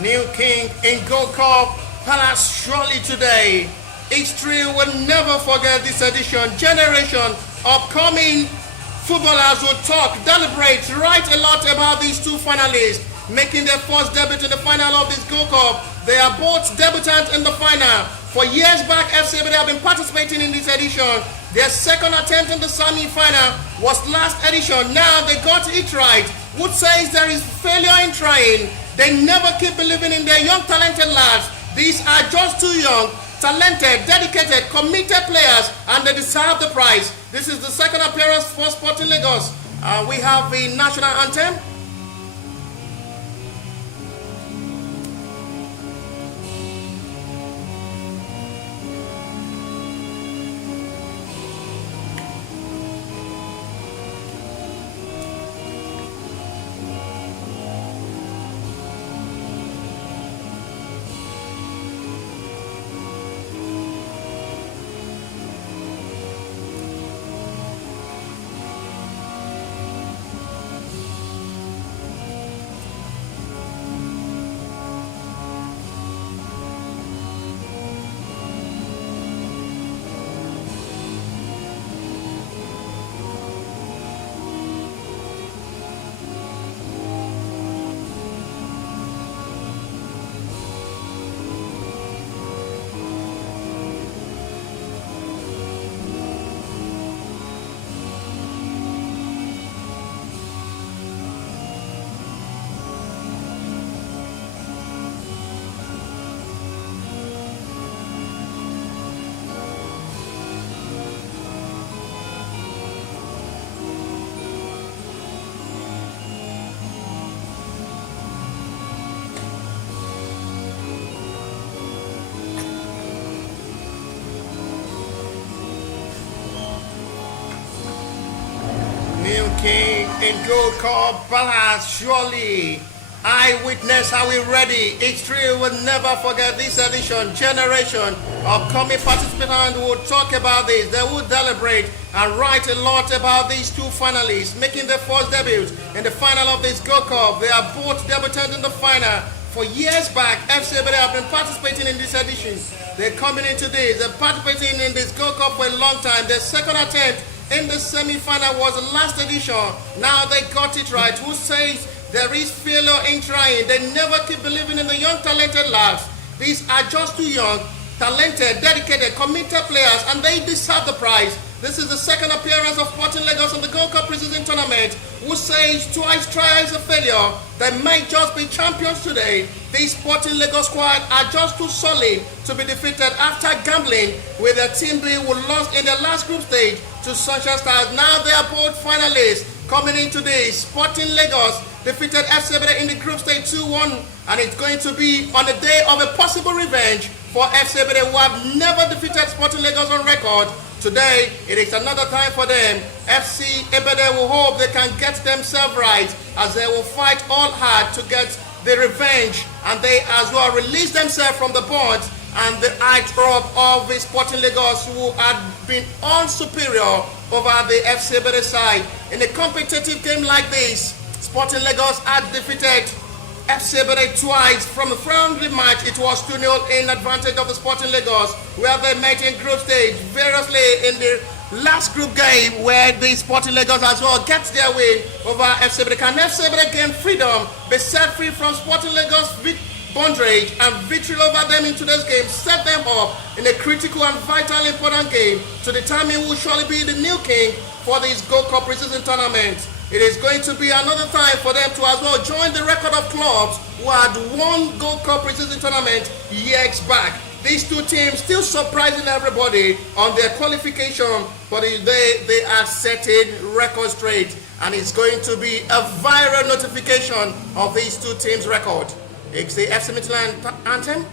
New king in Gold Cup Palace surely today. History will never forget this edition. Generation upcoming footballers will talk, deliberate, write a lot about these two finalists making their first debut in the final of this Gold Cup. They are both debutants in the final. For years back, FC Ebedei have been participating in this edition. Their second attempt in the semi-final was last edition. Now they got it right. Wood says there is failure in trying. They never keep believing in their young talented lads. These are just too young, talented, dedicated, committed players, and they deserve the prize. This is the second appearance for Sporting Lagos. We have the national anthem. New king in Gold Cup Palace surely. Eyewitness, are we ready? History will never forget this edition. Generation upcoming participants will talk about this. They will deliberate and write a lot about these two finalists making their first debut in the final of this Gold Cup. They are both debutants in the final. For years back, FC Ebedei have been participating in this edition. They're coming into this. They're participating in this Gold Cup for a long time. Their second attempt in the semi-final was the last edition. Now they got it right. Who says there is failure in trying? They never keep believing in the young talented lads. These are just too young, talented, dedicated, committed players, and they deserve the prize. This is the second appearance of Sporting Lagos in the Gold Cup preseason tournament. Who says twice try is a failure? They might just be champions today. These Sporting Lagos squad are just too solid to be defeated after gambling with their team being lost in the last group stage to Sunshine Stars. Now they are both finalists coming into this. Sporting Lagos defeated FC Ebedei in the group stage 2-1, and it's going to be on the day of a possible revenge for FC Ebedei, who have never defeated Sporting Lagos on record. Today, it is another time for them. FC Ebedei will hope they can get themselves right as they will fight all hard to get the revenge, and they as well release themselves from the bonds and the eye drop of the Sporting Lagos, who had been unsuperior over the FC Ebedei side. In a competitive game like this, Sporting Lagos had defeated FC Ebedei twice. From a friendly match, it was 2-0 in advantage of the Sporting Lagos, where they met in group stage. Variously in the last group game, where the Sporting Lagos as well gets their win over FC Ebedei. Can FC Ebedei gain freedom, be set free from Sporting Lagos bondage, and victory over them in today's game, set them up in a critical and vital important game to determine who will surely be the new king for this Gold Cup preseason tournament. It is going to be another time for them to as well join the record of clubs who had won Gold Cup preseason tournament years back. These two teams still surprising everybody on their qualification, but they are setting record straight, and it's going to be a viral notification of these two teams' record. It's the FC Midland anthem.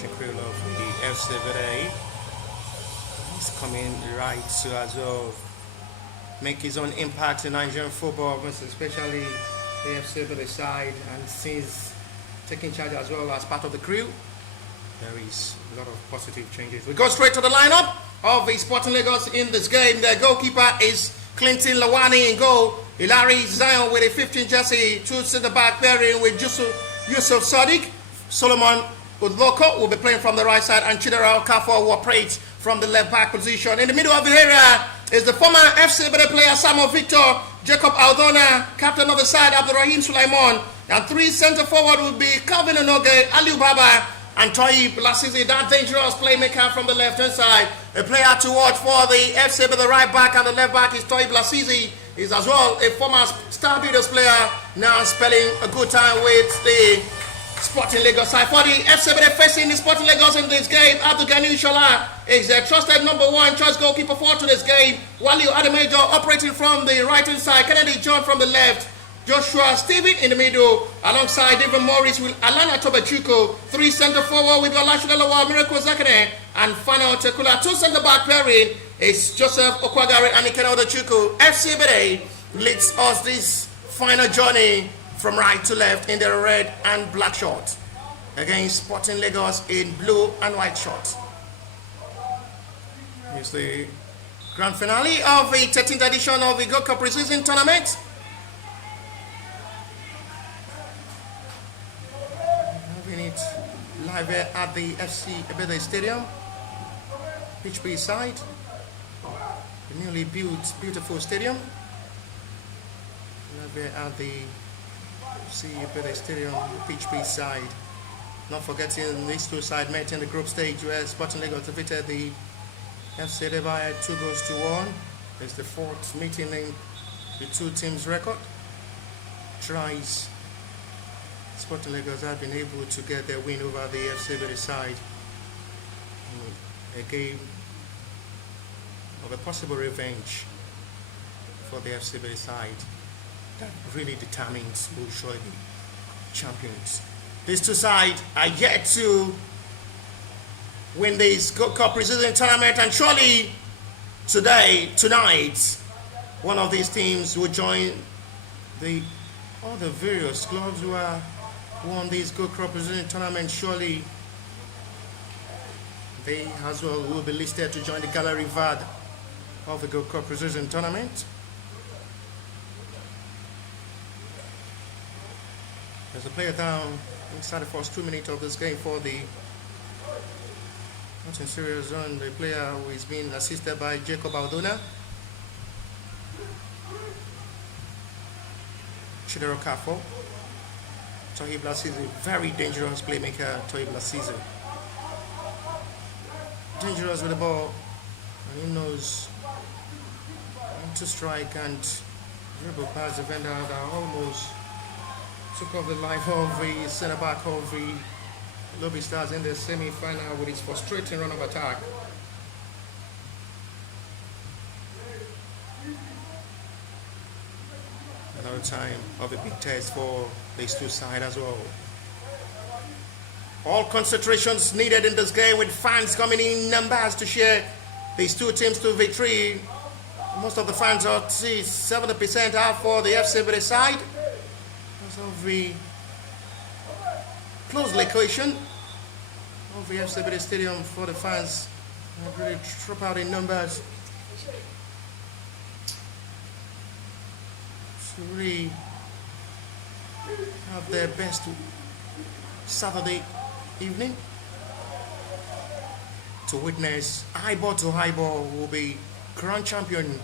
formation crew of the FC Ebedei. He's coming right to as well make his own impact in Nigerian football, most especially the FC Ebedei side, and since taking charge as well as part of the crew, there is a lot of positive changes. We go straight to the lineup of the Sporting Lagos in this game. Their goalkeeper is Clinton Lawani in goal. Hilary Zion with a 15 jersey, two centre-back pairing with Yusuf Sadiq. Solomon Udloko will be playing from the right side, and Chidera Okafor will operate from the left-back position. In the middle of the area is the former FC Ebedei player Samuel Victor, Jacob Aldona, captain of the side Abdurrahim Sulaiman, and three centre-forward will be Calvin Onoge, Aliu Baba, and Toyib Lasizi, that dangerous playmaker from the left-hand side. A player to watch for the FC Ebedei, the right back and the left back is Toyib Lasizi. He's as well a former Star Builders player, now spending a good time with the Sporting Lagos side. For the FC Ebedei facing the Sporting Lagos in this game, Abdul Ghani Shola is their trusted number one choice goalkeeper for today's game. Waliu Ademejo operating from the right-hand side, Kennedy John from the left, Joshua Stephen in the middle, alongside David Morris with Alana Tobachuko, three centre-forward with Olashudalawa, Miracle Zakane, and Fano Tekula. Two centre-back pairing is Joseph Okwagari and Ikena Odochuku. FC Ebedei leads us this final journey from right to left in the red and black short against Sporting Lagos in blue and white short. Here's the grand finale of the 13th edition of the Gold Cup preseason tournament. Having it live here at the FC Ebedei Stadium, pitch B side, the newly built beautiful stadium. Live here at the FC Ebedei Stadium, pitch B side. Not forgetting these two sides met in the group stage where Sporting Lagos defeated the FC Ebedei 2-1. It's the fourth meeting in the two teams' record. Tries Sporting Lagos have been able to get their win over the FC Ebedei side. A game of a possible revenge for the FC Ebedei side that really determines who will surely be champions. These two sides are yet to win this Gold Cup preseason tournament, and surely tonight, one of these teams will join all the various clubs who are won this Gold Cup preseason tournament. Surely they as well will be listed to join the Gallery VAD of the Gold Cup preseason tournament. There's a player down inside the first 2 minutes of this game for the not in serious zone. The player who is being assisted by Jacob Aldona. Chidera Okafor. Toyib Lasizi, very dangerous playmaker. Toyib Lasizi, dangerous with the ball, and he knows when to strike and dribble past the defender that almost took off the life of the centre-back of the Lobby Stars in the semi-final with his frustrating run of attack. Another time of a big test for these two sides as well. All concentrations needed in this game, with fans coming in numbers to share these two teams to victory. Most of the fans are 70% out for the FC Ebedei side. Of the close location of the FC Ebedei Stadium for the fans have really dropped out in numbers to really have their best Saturday evening to witness eyeball to eyeball will be crowned champion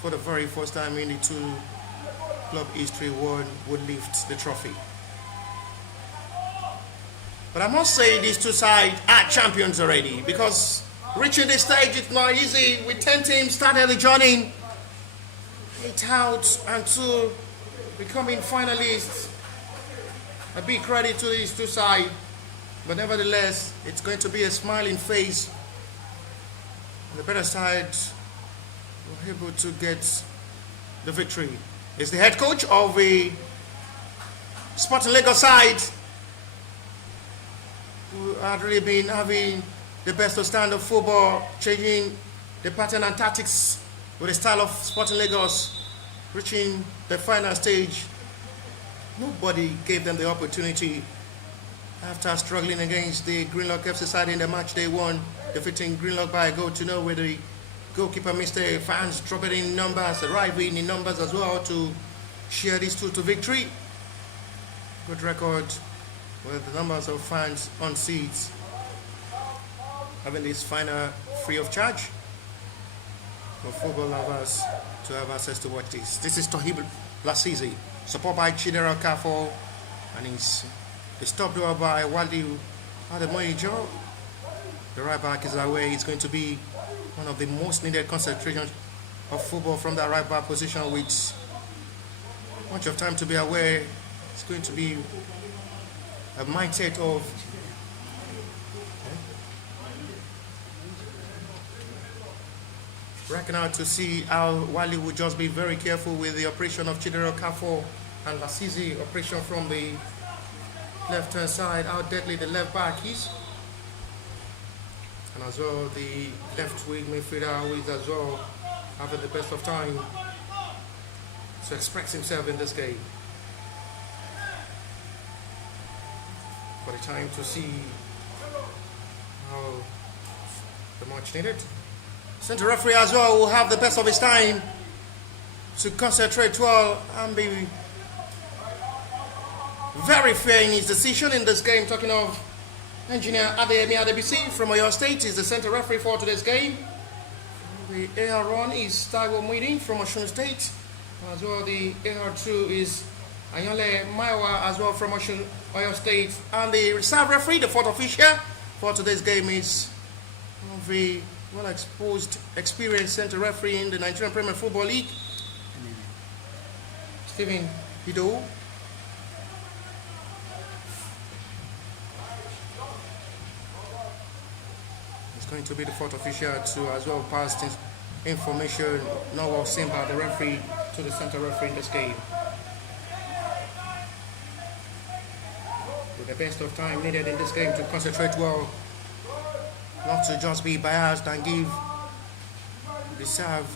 for the very first time in the two club history. One would lift the trophy. But I must say these two sides are champions already, because reaching this stage is not easy. With 10 teams started the journey, 8 out and 2 becoming finalists. A big credit to these two sides, but nevertheless it's going to be a smiling face. The better side were able to get the victory. Is the head coach of the Sporting Lagos side, who had really been having the best of stand of football, changing the pattern and tactics with the style of Sporting Lagos, reaching the final stage. Nobody gave them the opportunity after struggling against the Greenlock FC side in the match they won, defeating Greenlock by a goal to nil with the goalkeeper Mr. Fans dropping in numbers, arriving in numbers as well to share these two to victory. Good record with the numbers of fans on seats having this final free of charge for football lovers to have access to watch this. This is Tohib Lasizi, support by Chidera Kafo, and he's stopped over by Wadi Ademoyijo. The right back is away. It's going to be one of the most needed concentrations of football from that right back position, with much of time to be aware. It's going to be a mindset of racking out to see how Wali would just be very careful with the operation of Chidera Kafo and Lasizi operation from the left hand side, how deadly the left back is, and as well the left wing midfielder who is as well having the best of time to express himself in this game. For the time to see how the much needed. Centre referee as well will have the best of his time to concentrate well and be very fair in his decision in this game. Talking of engineer Adeyemi Adebisi from Oyo State is the centre referee for today's game. The AR1 is Taiwo Muidin from Osun State. As well, the AR2 is Ayole Maiwa as well from Oyo State. And the reserve referee, the fourth official for today's game, is one of the well-exposed, experienced centre referee in the Nigerian Premier Football League, Stephen Hido. It's going to be the fourth official to as well pass information, not well seen by the referee, to the centre referee in this game. With the best of time needed in this game to concentrate well, not to just be biased and give deserved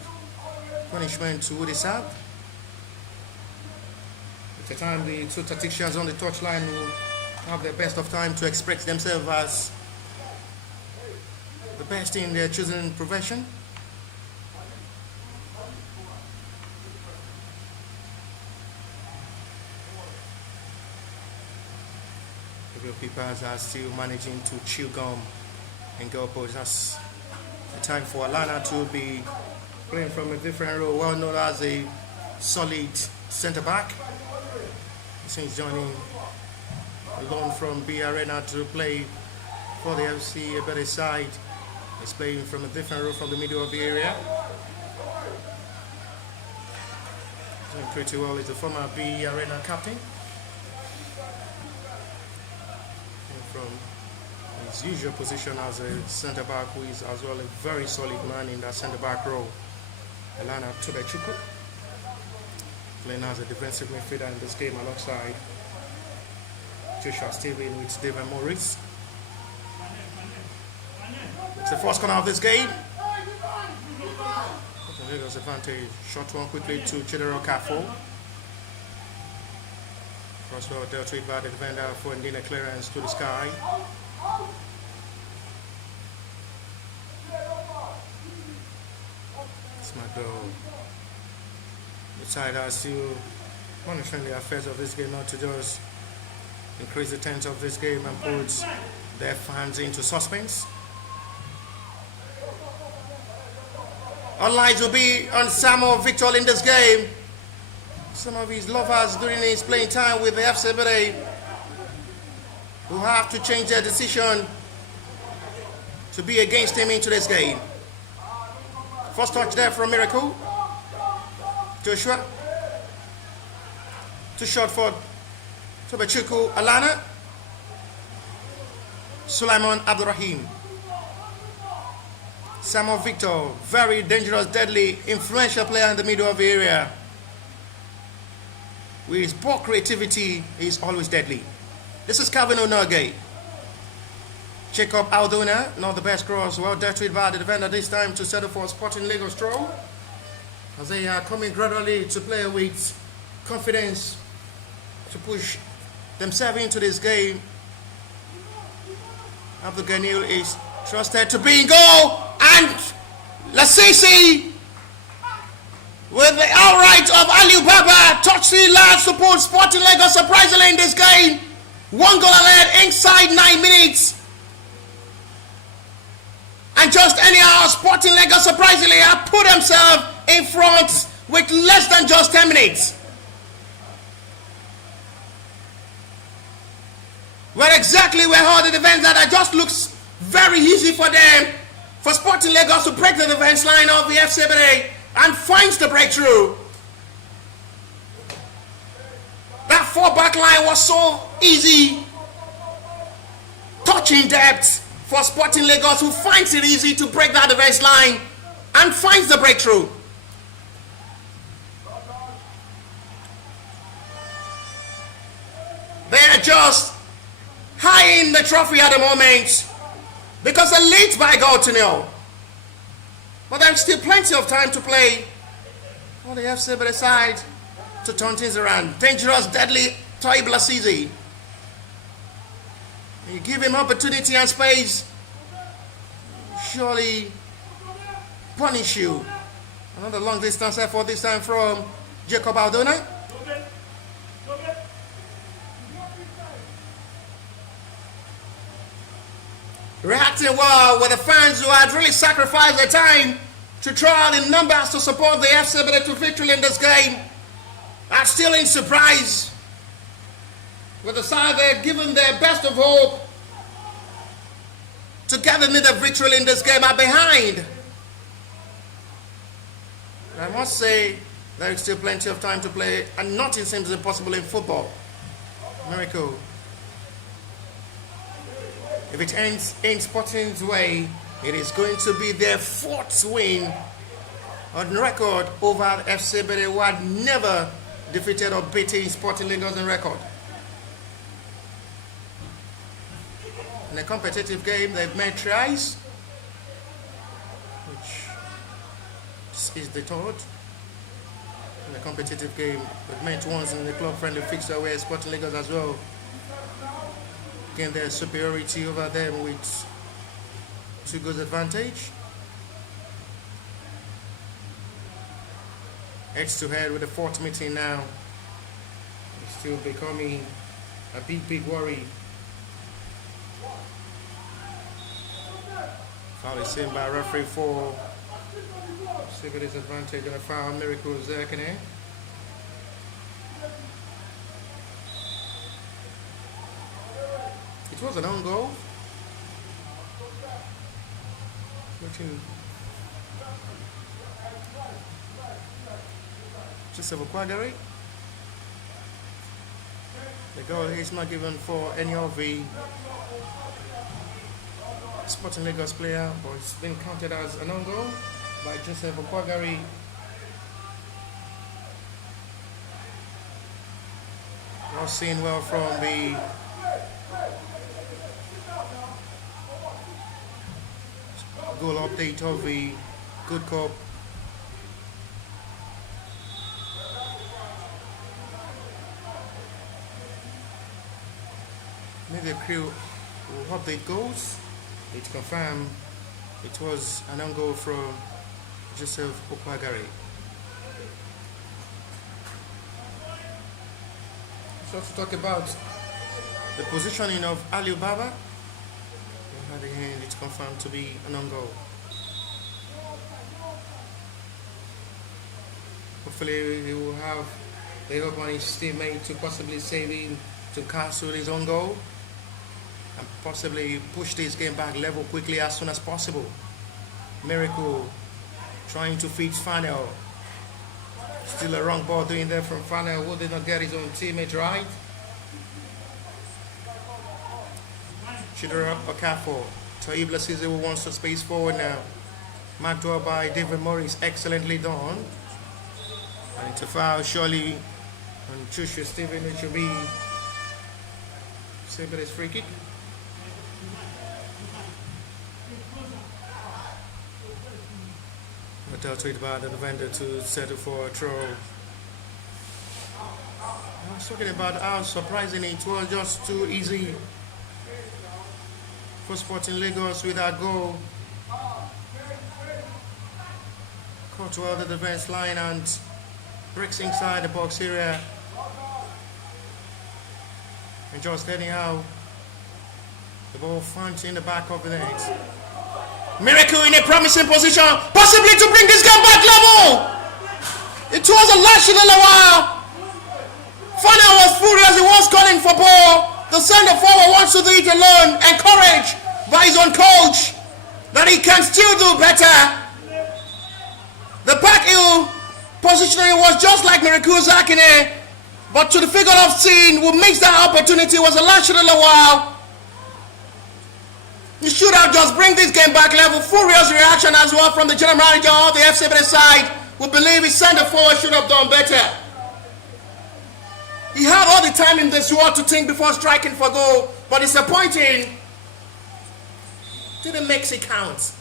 punishment to who deserved. At the time, the two tacticians on the touchline will have the best of time to express themselves as the best in their chosen profession. The goalkeepers are still managing to chew gum and goal post. That's the time for Alana to be playing from a different role, well known as a solid centre back. Since joining alone from B Arena to play for the FC Ebedei side, he's playing from a different role from the middle of the area. Doing pretty well. He's the former B Arena captain. From his usual position as a centre back, who is as well a very solid man in that centre back role. Elana Tubechukwu playing as a defensive midfielder in this game alongside Joshua Steven with David Morris. It's the first corner of this game. Lagos advantage. Shot one quickly to Chidera Kafo. Crossfield dealt with by the defender for Ndina clearance to the sky. Smart goal. The side are still monitoring the affairs of this game, not to just increase the tension of this game and put their fans into suspense. All eyes will be on Samuel Victor in this game. Some of his lovers during his playing time with the FC Ebedei will have to change their decision to be against him into this game. First touch there from Miracle. Joshua. Too short for Tubechukwu Alana. Sulaiman Abdurrahim. Samuel Victor, very dangerous, deadly, influential player in the middle of the area. With his ball creativity, he's always deadly. This is Calvin Onage. Jacob Aldona, not the best cross, well dealt with by the defender this time to settle for Sporting Lagos throw. As they are coming gradually to play with confidence to push themselves into this game. Abdul Ganil is trusted to be in goal, and Lasisi with the outright of Aliu Baba touched the last to put Sporting Lagos surprisingly in this game. 1 goal ahead inside 9 minutes. And just anyhow, Sporting Lagos surprisingly have put themselves in front with less than just 10 minutes. Where exactly were all the defense that just looks very easy for them, for Sporting Lagos to break the defense line of the FC Ebedei and finds the breakthrough. That 4-back line was so easy, touching depth for Sporting Lagos, who finds it easy to break that defense line and finds the breakthrough. They are just high in the trophy at the moment because they're late by goal to nil. But there's still plenty of time to play on the FC Ebedei side to turn things around. Dangerous, deadly Toib Lasisi. You give him opportunity and space, surely punish you. Another long distance effort this time from Jacob Aldona. Reacting well with the fans who had really sacrificed their time to try the numbers to support the FC Ebedei to victory in this game, are still in surprise with the side they've given their best of hope to get the need of victory in this game are behind. I must say there is still plenty of time to play and nothing seems impossible in football. Miracle. If it ends in Sporting's way, it is going to be their 4th win on record over FC Ebedei, who had never defeated or beaten Sporting Lagos in record. In a competitive game, they've made tries, which is the third. In a competitive game, they've made once in the club-friendly fixture where Sporting Lagos as well gained their superiority over them with 2 goals advantage. Heads to head with the 4th meeting now. It's still becoming a big worry. Foul is seen by referee for Civil disadvantage and a foul. Miracles there, can he? It was an own goal. Joseph Okwagari. The goal is not given for any of the Sporting Lagos player, but it's been counted as an own goal by Joseph Okwagari. Well seen well from the goal update of the Good Cup. Maybe the crew will update goals. It confirmed it was an own goal from Joseph Okwagari. So to talk about the positioning of Aliu Baba, at the end it's confirmed to be an own goal. Hopefully he will have the hope on his teammate to possibly save him to cancel his own goal and possibly push this game back level quickly as soon as possible. Miracle trying to fix Fanel. Still a wrong ball doing there from Fanel, who did not get his own teammate right. Chidera Okafor. Toib Lasisi who wants to space forward now. Marked up by David Morris, excellently done. And it's a foul surely on Joshua Stephen. It should be Ebedei's free kick. dealt with by the defender to settle for a throw. I was talking about how surprising it was, just too easy for Sporting Lagos with that goal. Caught well the defense line and breaks inside the box area. And just anyhow, the ball finds in the back of the net. Miracle in a promising position, possibly to bring this game back level. It was a last in a while. Fana was furious, he was calling for ball. The center forward wants to do it alone, encouraged by his own coach that he can still do better. The back heel positioning was just like Miracle Zakine, but to the figure of scene who missed that opportunity was a last in a while. The shootout just bring this game back level. Furious reaction as well from the general manager of the FC Ebedei side, who believe his center forward should have done better. He had all the time in this world to think before striking for goal, but disappointing. Didn't make it count.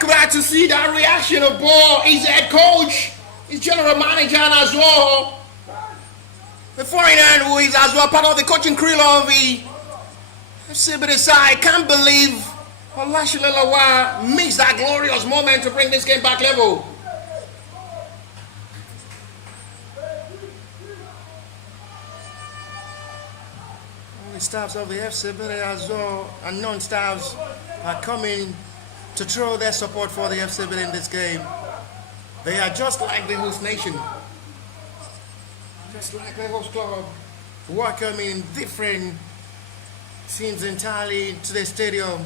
Glad to see that reaction of ball. His head coach, his general manager as well. The foreigner who is as well part of the coaching crew of the FC Ebedei side. Can't believe Olashilelawa missed that glorious moment to bring this game back level. All the staffs of the FC Ebedei as well and non-staffs are coming to throw their support for the FC Ebedei in this game. They are just like the host nation, just like the host club, welcoming different teams entirely to the stadium.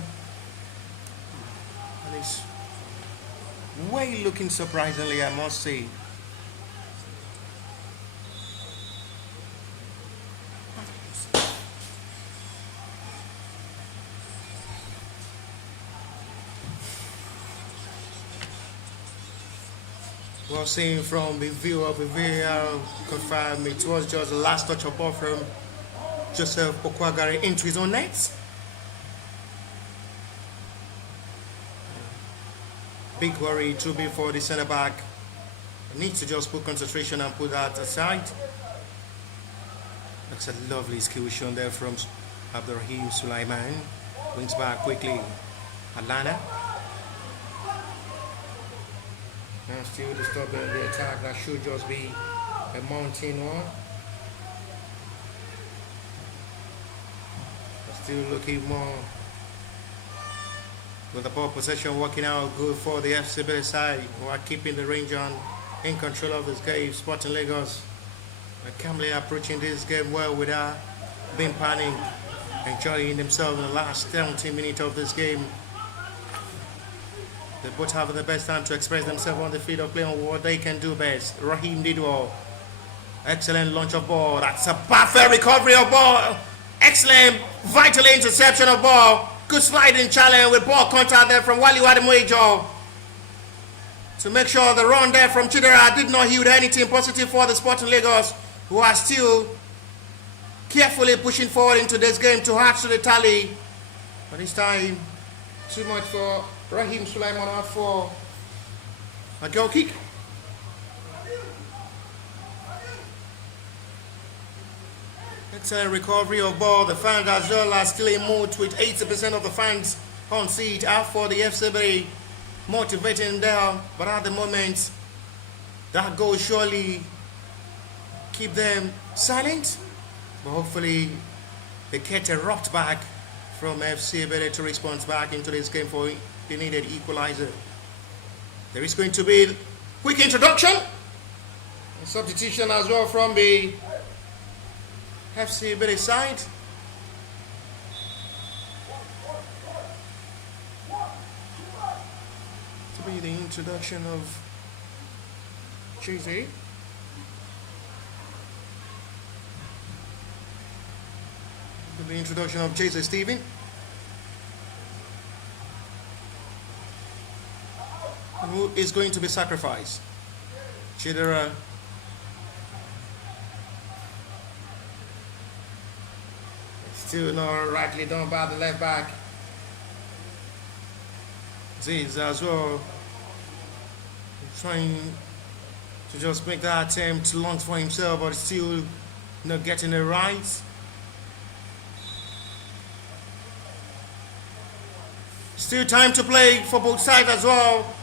And it's way looking surprisingly, I must say. Well, seeing from the view of the VAR confirmed it was just the last touch of ball from Joseph Okwagari into his own net. Big worry to be for the centre back. Needs to just put concentration and put that aside. That's a lovely skill shown there from Abdurrahim Sulaiman. Wings back quickly. Alana. And still disturbing the attack that should just be a mountain one. Still looking more with the ball possession working out good for the FC Ebedei side, who are keeping the range on in control of this game. Sporting Lagos are calmly approaching this game well without being panicked, enjoying themselves in the last 17 minutes of this game. They both have the best time to express themselves on the field of play on what they can do best. Raheem did well. Excellent launch of ball. That's a perfect recovery of ball. Excellent, vital interception of ball. Good sliding challenge with ball contact there from Wali Wademuejo. To make sure the run there from Chidera did not yield anything positive for the Sporting Lagos, who are still carefully pushing forward into this game to add to the tally. But this time, too much for Raheem Sulaiman out for a goal kick. Excellent recovery of ball. The fans as well are still in mood with 80% of the fans on seat out for the FC Ebedei, motivating them. But at the moment, that goal surely keep them silent. But hopefully, they get a rocked back from FC Ebedei to respond back into this game for the needed equalizer. There is going to be a quick introduction, a substitution as well from the FC Ebedei side. To be the introduction of Jose. The introduction of Jose Stephen. And who is going to be sacrificed? Chidera Still not rightly done by the left back. Ziz as well. Trying to just make that attempt long for himself, but still not getting it right. Still time to play for both sides as well.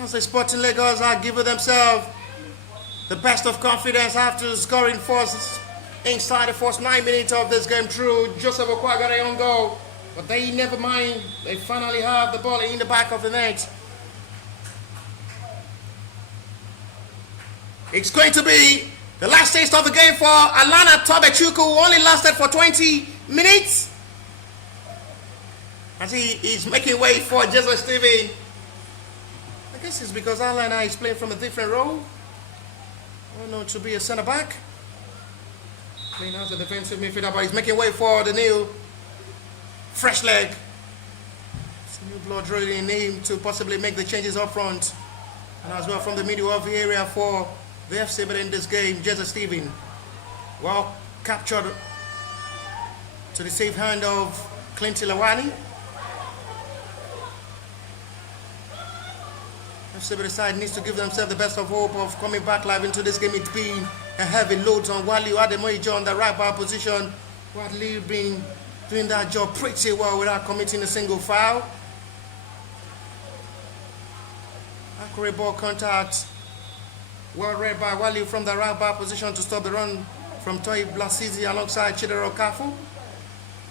As the Sporting Lagos are giving themselves the best of confidence after scoring first inside the first 9 minutes of this game through Joseph Okwa got a own goal. But they never mind. They finally have the ball in the back of the net. It's going to be the last taste of the game for Alana Tobechukwu, who only lasted for 20 minutes. As he is making way for Jesus Steven. I guess it's because Alana is playing from a different role. I don't know, to be a centre back. Playing as a defensive midfielder, but he's making way for the new fresh leg. It's new blood really in him to possibly make the changes up front. And as well from the middle of the area for the FC, but in this game, Jesus Steven. Well captured to the safe hand of Clinton Lawani. FC the side needs to give themselves the best of hope of coming back live into this game. It's been a heavy load on Waliu Ademoyijo on the right back position. Waliu been doing that job pretty well without committing a single foul. Accurate ball contact. Well read by Waliu from the right back position to stop the run from Toy Blasizi alongside Chidera Okafu.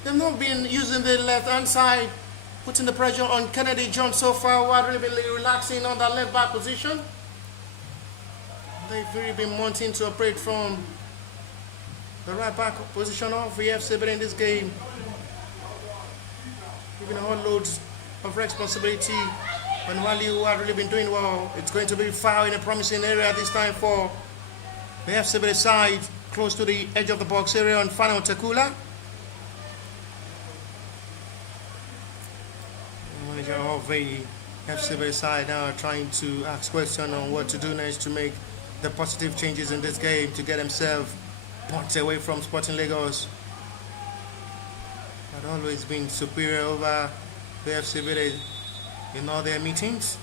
They've not been using the left hand side, putting the pressure on Kennedy John so far, while really been relaxing on that left back position. They've really been wanting to operate from the right back position of the FC, but in this game, giving a whole load of responsibility on Waliu, who have really been doing well. It's going to be foul in a promising area this time for the FC side, close to the edge of the box area on Fano Tekula. Manager of the FC side now trying to ask questions on what to do next to make the positive changes in this game to get himself points away from Sporting Lagos. Had always been superior over the FC in all their meetings.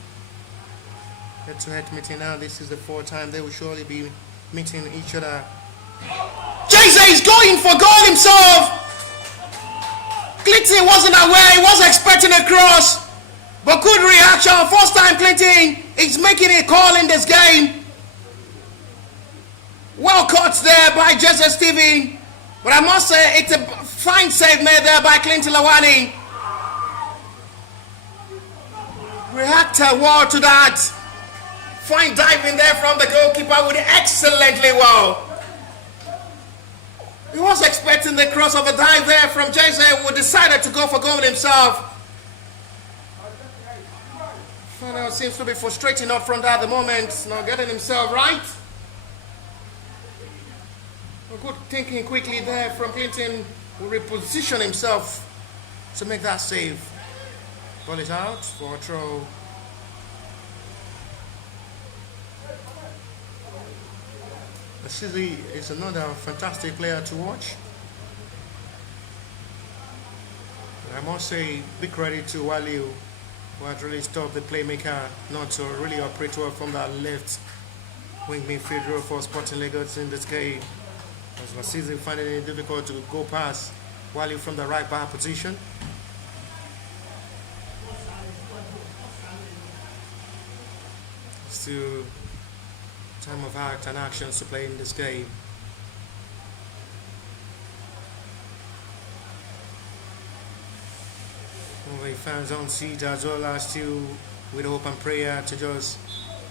Head-to-head meeting now. This is the fourth time they will surely be meeting each other. Jay-Z is going for goal himself. Clinton wasn't aware. He was expecting a cross, but good reaction. First time Clinton is making a call in this game. Well caught there by Jesus Steven, but I must say it's a fine save made there by Clinton Lawani. Reacted well to that. Fine diving there from the goalkeeper with excellently well. He was expecting the cross of a dive there from Jay-Z, who decided to go for goal himself. Final seems to be frustrating up front at the moment, not getting himself right. Good thinking quickly there from Clinton, who reposition himself to make that save. Ball is out for a throw. Sizi is another fantastic player to watch. I must say big credit to Waliu, who had really stopped the playmaker not to really operate well from that left wing midfielder for Sporting Lagos in this game. As Sizi finding it difficult to go past Waliu from the right back position. Still time of act and actions to play in this game. All the fans on seat as well are still with hope and prayer to just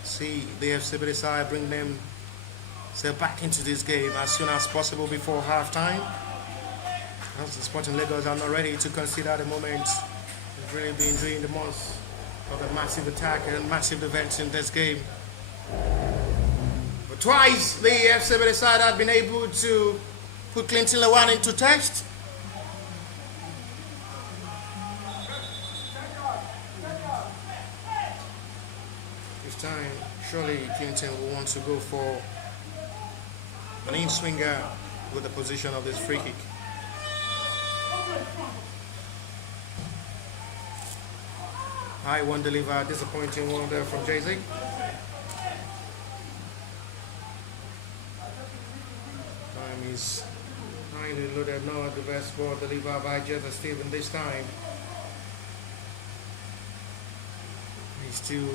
see the FC side bring them back into this game as soon as possible before half time. As the Sporting Lagos are not ready to consider at the moment. They've really been doing the most of a massive attack and massive defense in this game. But twice the FC side had been able to put Clinton Lawani into test. This time, surely Clinton will want to go for an in-swinger with the position of this free kick. I won't deliver a disappointing one there from Jay-Z. Time is highly loaded now. The best ball delivered by Jefferson Steven this time. He's still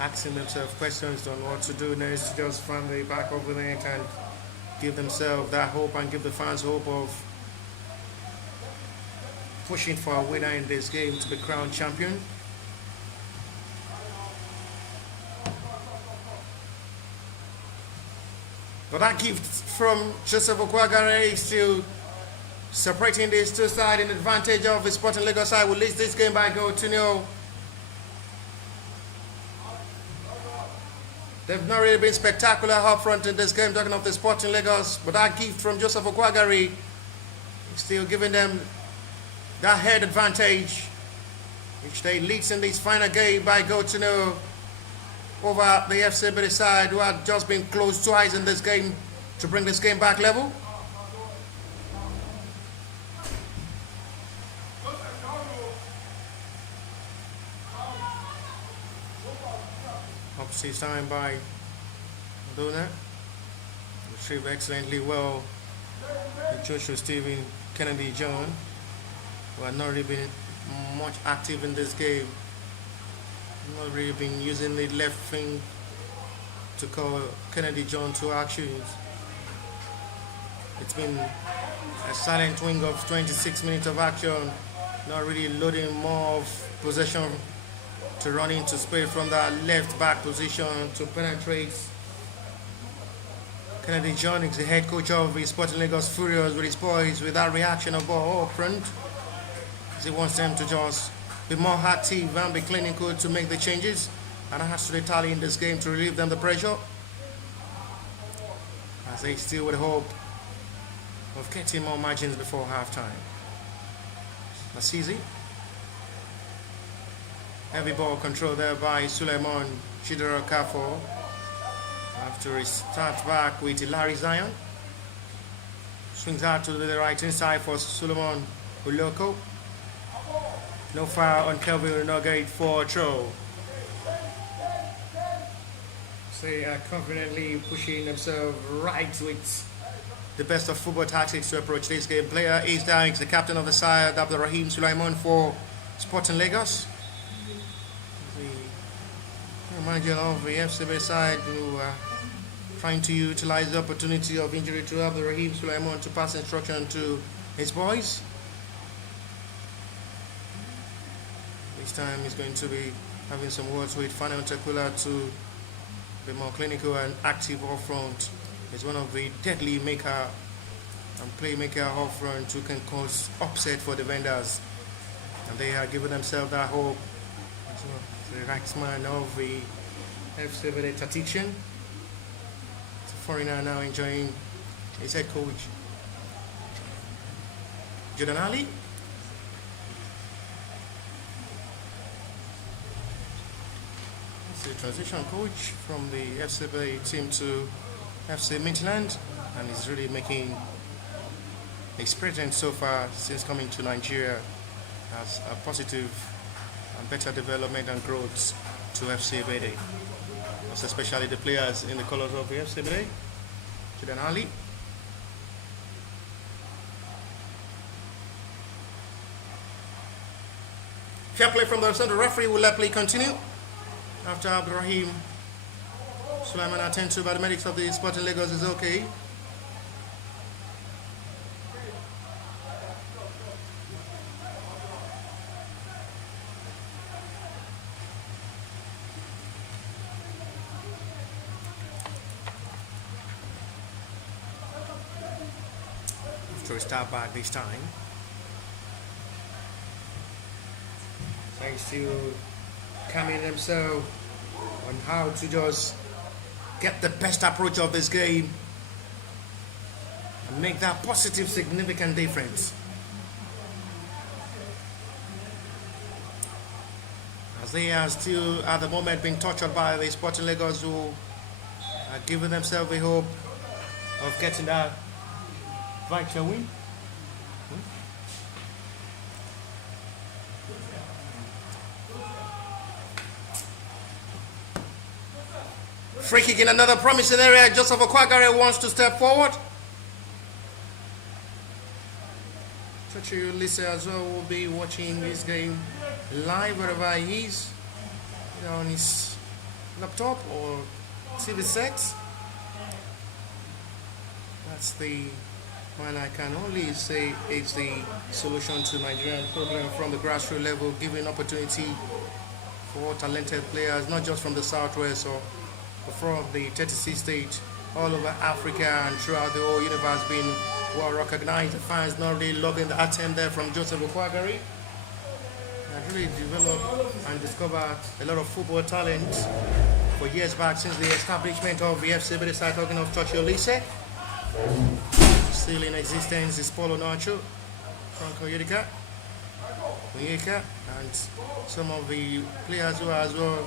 asking themselves questions on what to do next. Just find the back of the net and give themselves that hope and give the fans hope of pushing for a winner in this game to be crowned champion. But that gift from Joseph Okwagare is still separating these two sides in advantage of the Sporting Lagos side, will lead this game by goal to 0. They've not really been spectacular up front in this game, talking of the Sporting Lagos, but that gift from Joseph Okwagare is still giving them that head advantage, which they leads in this final game by goal to 0 over the FC Ebedei side, who had just been close twice in this game to bring this game back level. Upstage time by Dona. Retrieved excellently well. Joshua Stephen, Kennedy John, who had not really been much active in this game. Not really been using the left wing to call Kennedy John to actions. It's been a silent wing of 26 minutes of action, not really loading more of possession to run into space from that left back position to penetrate. Kennedy John is the head coach of the Sporting Lagos Furious with his boys with that reaction of ball up front. He wants them to just be more active and be clinical to make the changes, and that has to be tally in this game to relieve them the pressure, as they still with hope of getting more margins before halftime. That's easy. Heavy ball control there by Suleiman Chidera Kafo. After he starts back with Larry Zion. Swings out to the right inside for Suleiman Uloko. No foul on Kelvin Renogade for a throw. So they are confidently pushing themselves right with the best of football tactics to approach this game. Player is down, the captain of the side, Abdul Rahim Sulaiman for Sporting Lagos. The manager of the FCB side who are trying to utilize the opportunity of injury to Abdul Rahim Sulaiman to pass instruction to his boys. This time he's going to be having some words with Fanel Tekula to be more clinical and active up front. He's one of the deadly maker and playmaker up front who can cause upset for the vendors. And they are giving themselves that hope. So the right man of the FC Ebedei Tatichen. It's a foreigner now enjoying his head coach. Jordan Ali. The transition coach from the FC Ebedei team to FC Midland, and he's really making his presence so far since coming to Nigeria as a positive and better development and growth to FC Ebedei. Especially the players in the colours of the FC Ebedei. Jordan Ali. Fair play from the center. Referee will let play continue. After Abdurrahim Sulaiman attended to by the medics of the Sporting Lagos is okay. After a start back this time. Thanks to calming themselves on how to just get the best approach of this game and make that positive, significant difference. As they are still at the moment being tortured by the Sporting Lagos, who are giving themselves the hope of getting that vital win. Free kick in another promising area. Joseph Okwagare wants to step forward. Chachi Lisa as well will be watching this game live wherever he is, either on his laptop or TV set. That's the one I can only say is the solution to Nigerian problem from the grassroots level, giving opportunity for talented players, not just from the southwest or from the 36 states, all over Africa and throughout the whole universe, being well recognized. The fans not really loving the attempt there from Joseph Okwagari. Has really developed and discovered a lot of football talent for years back since the establishment of the FC Ebedei side, talking of Chachi Olise. Still in existence is Paulo Nacho, Franco Yedika, and some of the players who are as well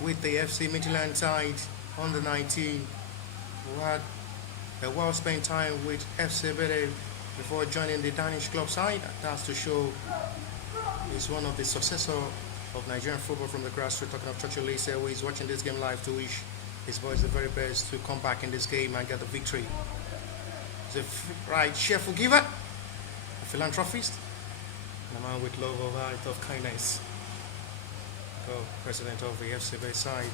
with the FC Midland side on the 19, who had a well-spent time with FC Ebedei before joining the Danish club side. That's to show he's one of the successors of Nigerian football from the grassroots, talking of Chachi Olise, who is watching this game live, to wish his boys the very best to come back in this game and get the victory. He's a right cheerful giver, a philanthropist, and a man with love of heart of kindness. President of the FC Ebedei side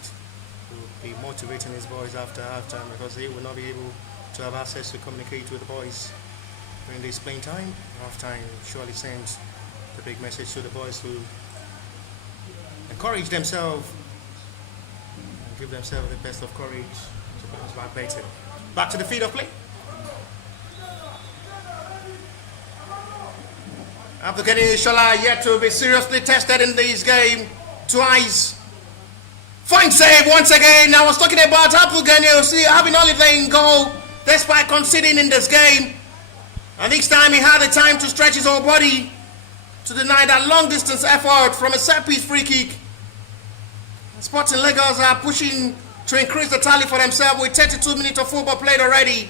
will be motivating his boys after halftime, because they will not be able to have access to communicate with the boys during this playing time. Halftime surely sends the big message to the boys to encourage themselves and give themselves the best of courage to bounce back better. Back to the field of play. Abdulgani Shola yet to be seriously tested in this game. Twice. Fine save once again. I was talking about Abdulgani having holiday in goal despite conceding in this game. And this time he had the time to stretch his whole body to deny that long distance effort from a set piece free kick. Sporting Lagos are pushing to increase the tally for themselves with 32 minutes of football played already.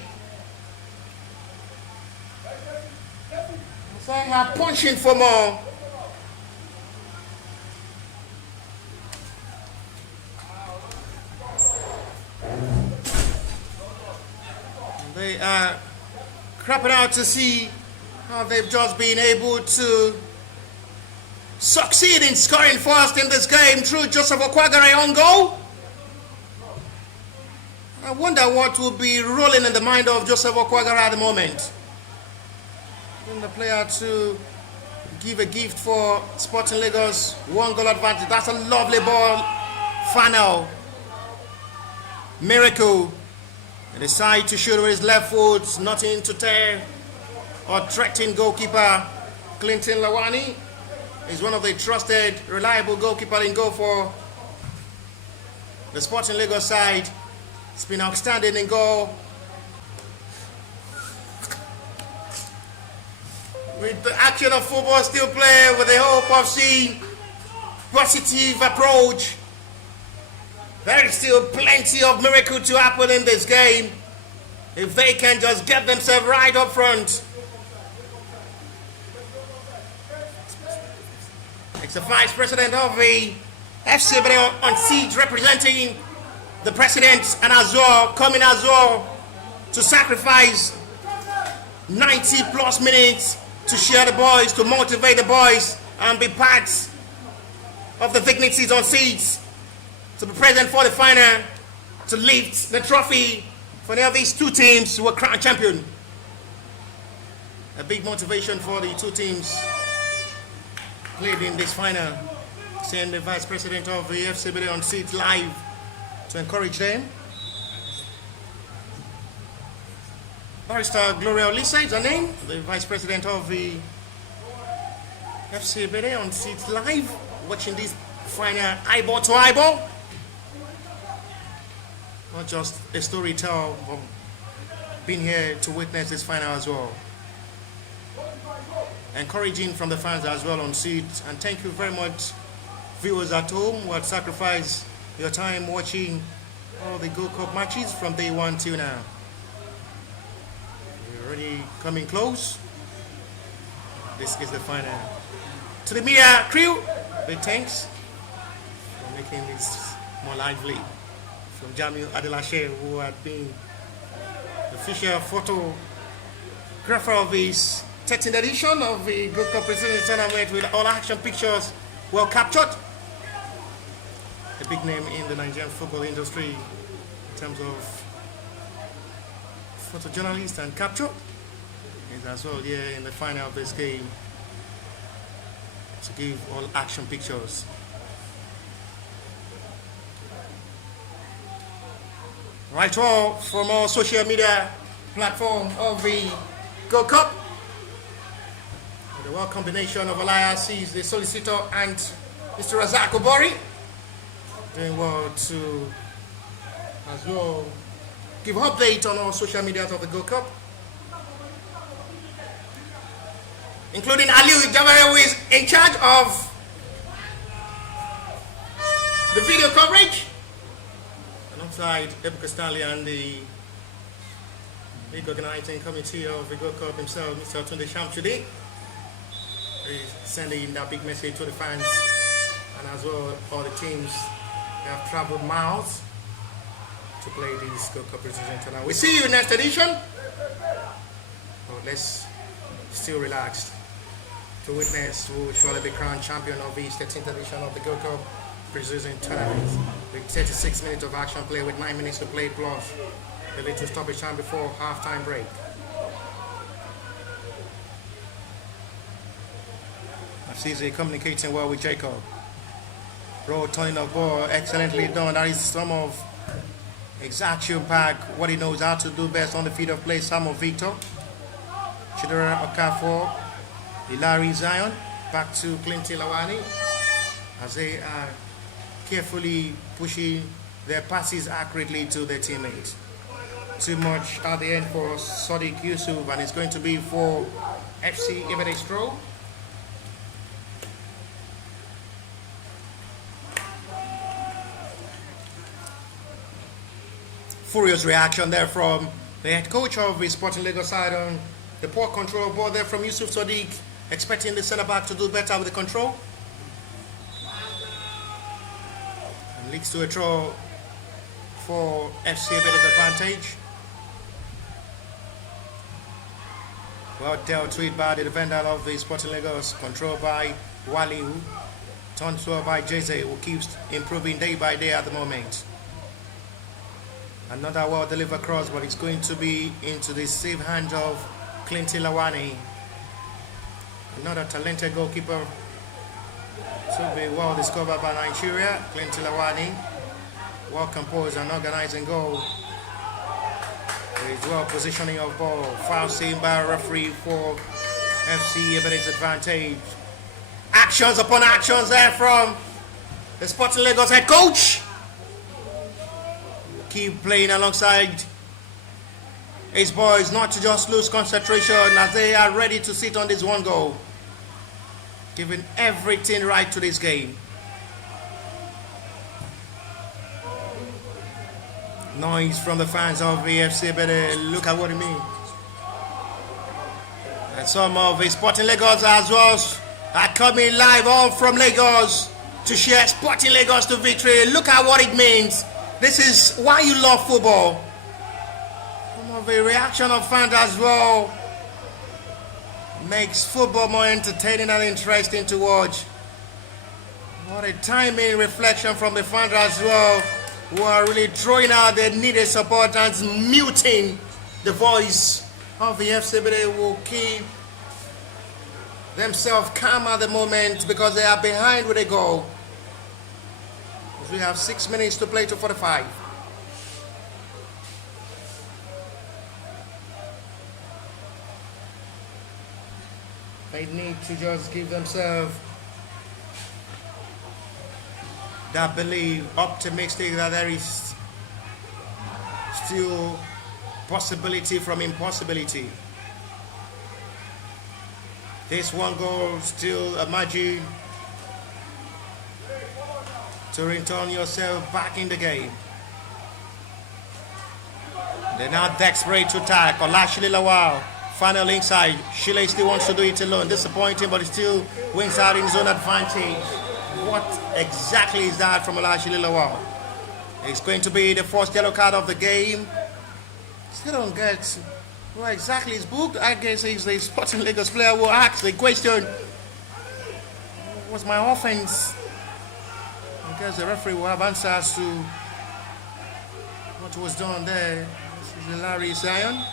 So they are punching for more. They are crapping out to see how they've just been able to succeed in scoring first in this game through Joseph Okwagari on goal. I wonder what will be rolling in the mind of Joseph Okwagari at the moment. And the player to give a gift for Sporting Lagos, 1 goal advantage. That's a lovely ball. Final. Miracle. He decides to shoot with his left foot, nothing to tear or threaten goalkeeper Clinton Lawani. Is one of the trusted, reliable goalkeeper in goal for the Sporting Lagos side. It's been outstanding in goal. With the action of football still playing, with the hope of seeing positive approach, there is still plenty of miracle to happen in this game if they can just get themselves right up front. It's the vice president of the FC Ebedei on seat, representing the president, and as well coming as well to sacrifice 90 plus minutes to share the boys, to motivate the boys and be part of the dignities on seats, to be present for the final, to lift the trophy for these two teams who were crowned champion. A big motivation for the two teams played in this final. Seeing the vice president of the FC Ebedei on seat live to encourage them. Barrister Gloria Olisa is her name, the vice president of the FC Ebedei on seat live, watching this final eyeball to eyeball. Not just a storyteller, but being here to witness this final as well. Encouraging from the fans as well on seat. And thank you very much, viewers at home who had sacrificed your time watching all the Gold Cup matches from day one till now. We're already coming close. This is the final. To the media crew, big thanks making this more lively. From Jamil Adelashe, who had been the official photographer of this 13th edition of the Gold Cup President's Tournament, with all action pictures well captured. A big name in the Nigerian football industry in terms of photojournalist and capture. And as well here in the final of this game to give all action pictures. Right, all from our social media platform of the Gold Cup. The well combination of Elias, the solicitor, and Mr. Razak Obori doing well to as well give update on our social media of the Gold Cup, including Aliu Javare, who is in charge of the video coverage, alongside Ebuka Stanley and the big organizing committee of the Gold Cup himself, Mr. Tunde Shamsudi. He's sending that big message to the fans, and as well all the teams that have traveled miles to play this Gold Cup President's Tournament. We'll see you next edition. But let's still relax to witness who will surely be crowned champion of this 13th edition of the Gold Cup President's Tournament. With 36 minutes of action play, with 9 minutes to play plus a little stoppage time before half-time break. Cisse communicating well with Jacob. Road turning of ball, excellently done. That is some of exaction pack, what he knows how to do best on the field of play. Samo Victor, Chidera Okafor, Hilary Zion, back to Clinton Lawani as they are carefully pushing their passes accurately to their teammates. Too much at the end for Sadiq Yusuf, and it's going to be for FC Ebedei Stroll. Furious reaction there from the head coach of the Sporting Lagos side on the poor control ball there from Yusuf Sadiq, expecting the centre back to do better with the control. And leads to a throw for FC Ebedei's advantage. Well dealt with by the defender of the Sporting Lagos, controlled by Waliu, turned to by Jeze, who keeps improving day by day at the moment. Another well delivered cross, but it's going to be into the safe hand of Clinton Lawani. Another talented goalkeeper to be well discovered by Nigeria. Clinton Lawani, well composed and organizing goal. With well positioning of ball. Foul seen by a referee for FC Ebedei's advantage. Actions upon actions there from the Sporting Lagos head coach. Keep playing alongside his boys, not to just lose concentration as they are ready to sit on this one goal, giving everything right to this game. Noise from the fans of the FC Ebedei. Look at what it means. And some of the Sporting Lagos as well are coming live on from Lagos to share Sporting Lagos to victory. Look at what it means. This is why you love football. Some of the reaction of fans as well makes football more entertaining and interesting to watch. What a timing reflection from the fans as well, who are really throwing out their needed support and muting the voice of the FC Ebedei, will keep themselves calm at the moment because they are behind with a goal. We have 6 minutes to play to 45. They need to just give themselves that belief, optimistic that there is still possibility from impossibility. This one goal still a margin to return yourself back in the game. They're now desperate to attack. Olashile Lawal, final inside. Shile still wants to do it alone. Disappointing, but he still wins out in zone advantage. What exactly is that from Olashile Lawal? It's going to be the first yellow card of the game. Still don't get what exactly is booked. I guess it's the Sporting Lagos player who asked the question, what's my offense? I guess the referee will have answers to what was done there. This is Larry Zion.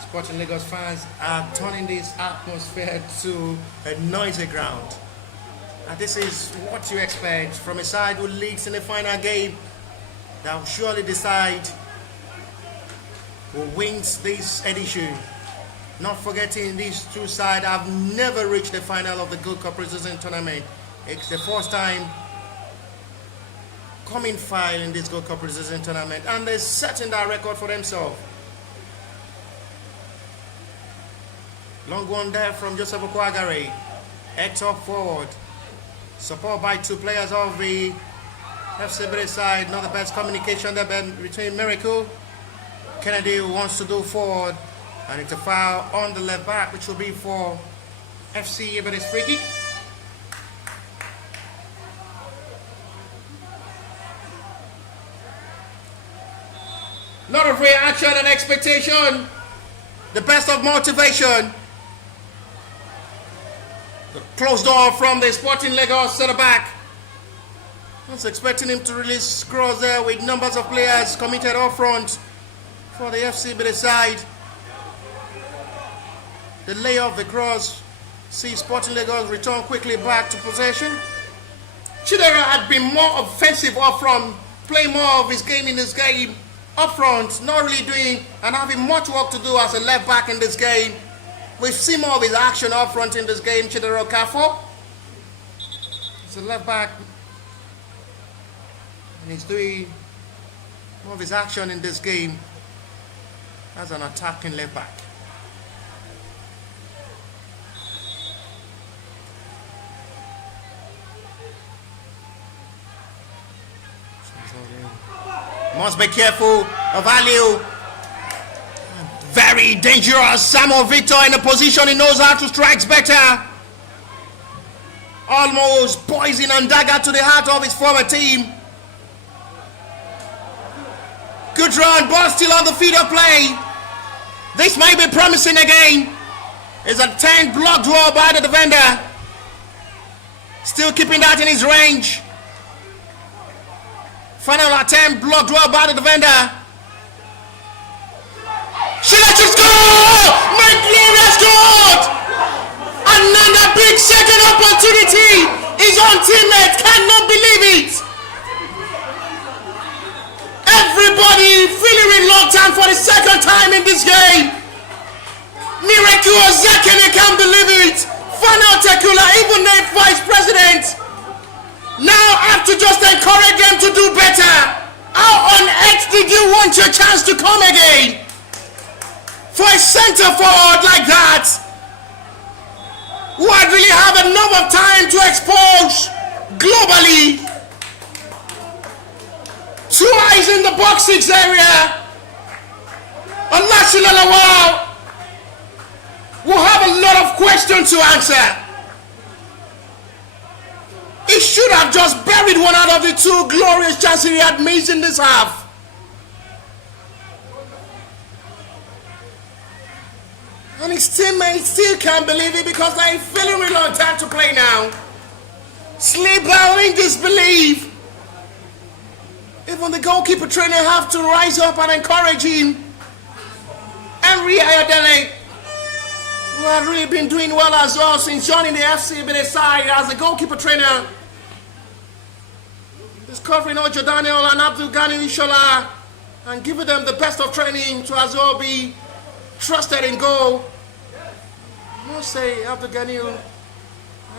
Sporting Lagos fans are turning this atmosphere to a noisy ground. And this is what you expect from a side who leads in the final game that will surely decide who wins this edition. Not forgetting these two sides have never reached the final of the Gold Cup Preseason Tournament. It's the first time coming file in this Gold Cup Preseason Tournament, and they're setting that record for themselves. Long one there from Joseph Okwagare. Head up forward. Support by two players of the FC Ebedei side. Not the best communication there between Miracle. Kennedy who wants to go forward. And it's a foul on the left back, which will be for FC Ebedei's free kick. Lot of reaction and expectation. The best of motivation. The closed door from the Sporting Lagos centre back. I was expecting him to release cross there with numbers of players committed up front for the FC Ebedei side. The lay of the cross. See Sporting Lagos return quickly back to possession. Chidera had been more offensive up front, playing more of his game in this game up front, not really doing and having much work to do as a left back in this game. We've seen more of his action up front in this game, Chidera Okafo. He's a left back and he's doing more of his action in this game as an attacking left back. Must be careful of Aliu. Very dangerous. Samuel Victor in a position he knows how to strike better. Almost poison and dagger to the heart of his former team. Good run, ball still on the field of play. This might be promising again. It's a 10 block draw by the defender. Still keeping that in his range. Final attempt, block draw by the defender. She lets it go! My glorious God! Another big second opportunity. His own teammate cannot believe it. Everybody feeling reluctant for the second time in this game. Miracle Zakene can't believe it. Final Tekula, even the vice president, now have to just encourage them to do better. How on earth did you want your chance to come again? For a centre forward like that, who had really have enough of time to expose globally. Two eyes in the box 6 area. Olashile Lawal will have a lot of questions to answer. He should have just buried one out of the two glorious chances he had missed in this half. And his teammates still can't believe it because they're feeling reluctant to play now. Sleep out in disbelief. Even the goalkeeper trainer have to rise up and encourage him. Henry Ayodele, who had really been doing well as well since joining the FC Ebedei side as a goalkeeper trainer. He's covering Ojo Daniel and Abdul Ghani Ishola and giving them the best of training to as well be trusted in goal. I must say Abdul Ghani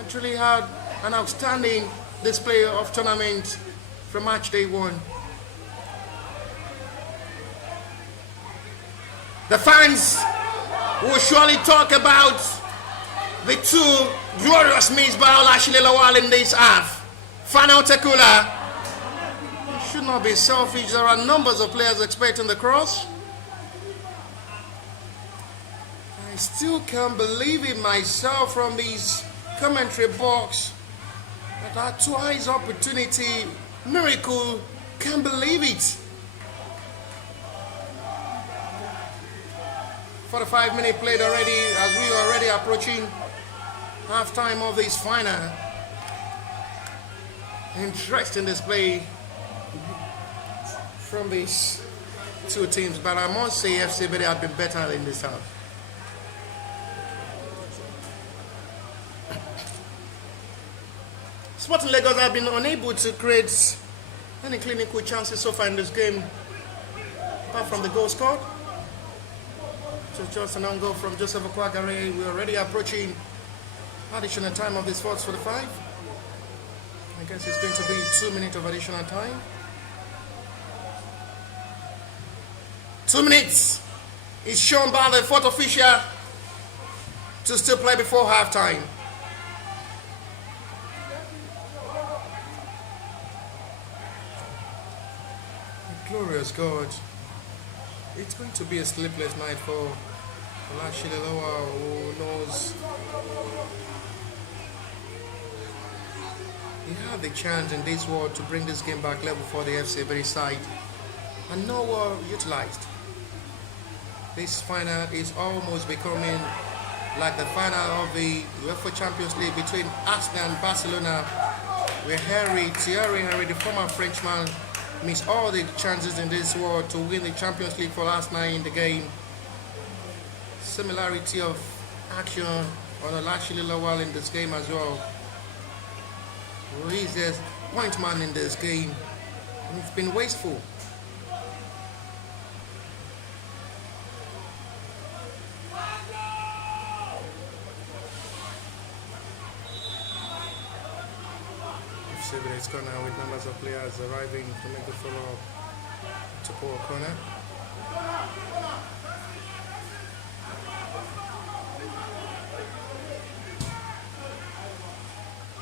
actually had an outstanding display of tournament from match day 1. The fans will surely talk about the two glorious meets by Olashile Lawal in this half. Final Tekula. Should not be selfish. There are numbers of players expecting the cross. I still can't believe it myself from this commentary box. But that twice opportunity, miracle, can't believe it. 45 minutes played already as we are already approaching half time of this final. Interesting display from these two teams, but I must say FC Ebedei have been better in this half. Sporting Lagos have been unable to create any clinical chances so far in this game, apart from the goal scored. Just an own goal from Joseph Okwagare. We're already approaching additional time of this first 45. I guess it's going to be 2 minutes of additional time. 2 minutes is shown by the fourth official to still play before halftime. Glorious God. It's going to be a sleepless night for Olashile, who knows he had the chance in this world to bring this game back level for the FC Ebedei side, and no well utilized. This final is almost becoming like the final of the UEFA Champions League between Arsenal and Barcelona, where Thierry Henry, the former Frenchman, missed all the chances in this world to win the Champions League for last night in the game. Similarity of action on Olashile Lawal in this game as well. Who is the point man in this game, and it's been wasteful. It's gone now with numbers of players arriving to make the follow-up to Paul corner.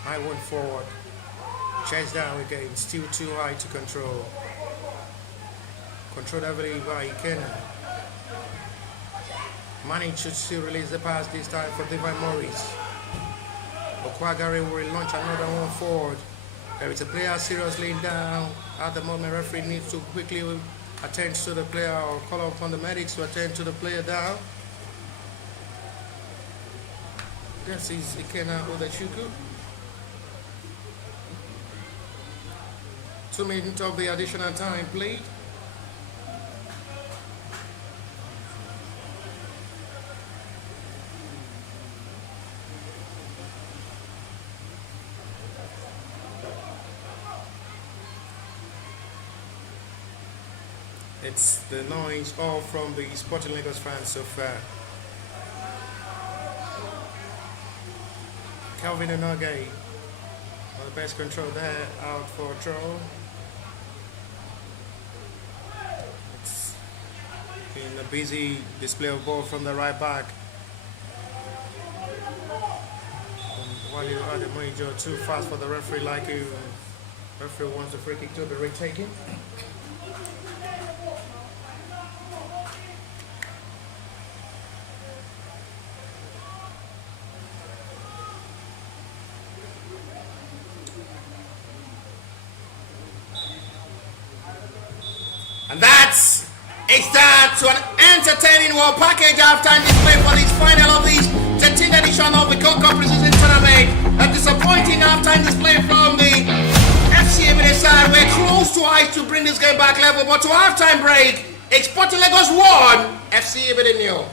High one forward. Chase down again, still too high to control. Controlled heavily by Ikena. Manning should still release the pass this time for Devin Morris. Okwagare will launch another one forward. There is a player seriously down. At the moment, referee needs to quickly attend to the player or call upon the medics to attend to the player down. This is Ikena Odachuku. 2 minutes of the additional time played. It's the noise all from the Sporting Lagos fans so far. Calvin Onoge on the best control there, out for a throw. It's been a busy display of ball from the right back. While you had the major too fast for the referee, like you. Referee wants the free kick to be retaken. And that's a start to an entertaining world package halftime display for this final of this 13th edition of the Gold Cup Preseason Tournament. A disappointing halftime display from the FC Ebedei side. We're close to ice to bring this game back level, but to halftime break, it's Sporting Lagos 1, FC Ebedei 0.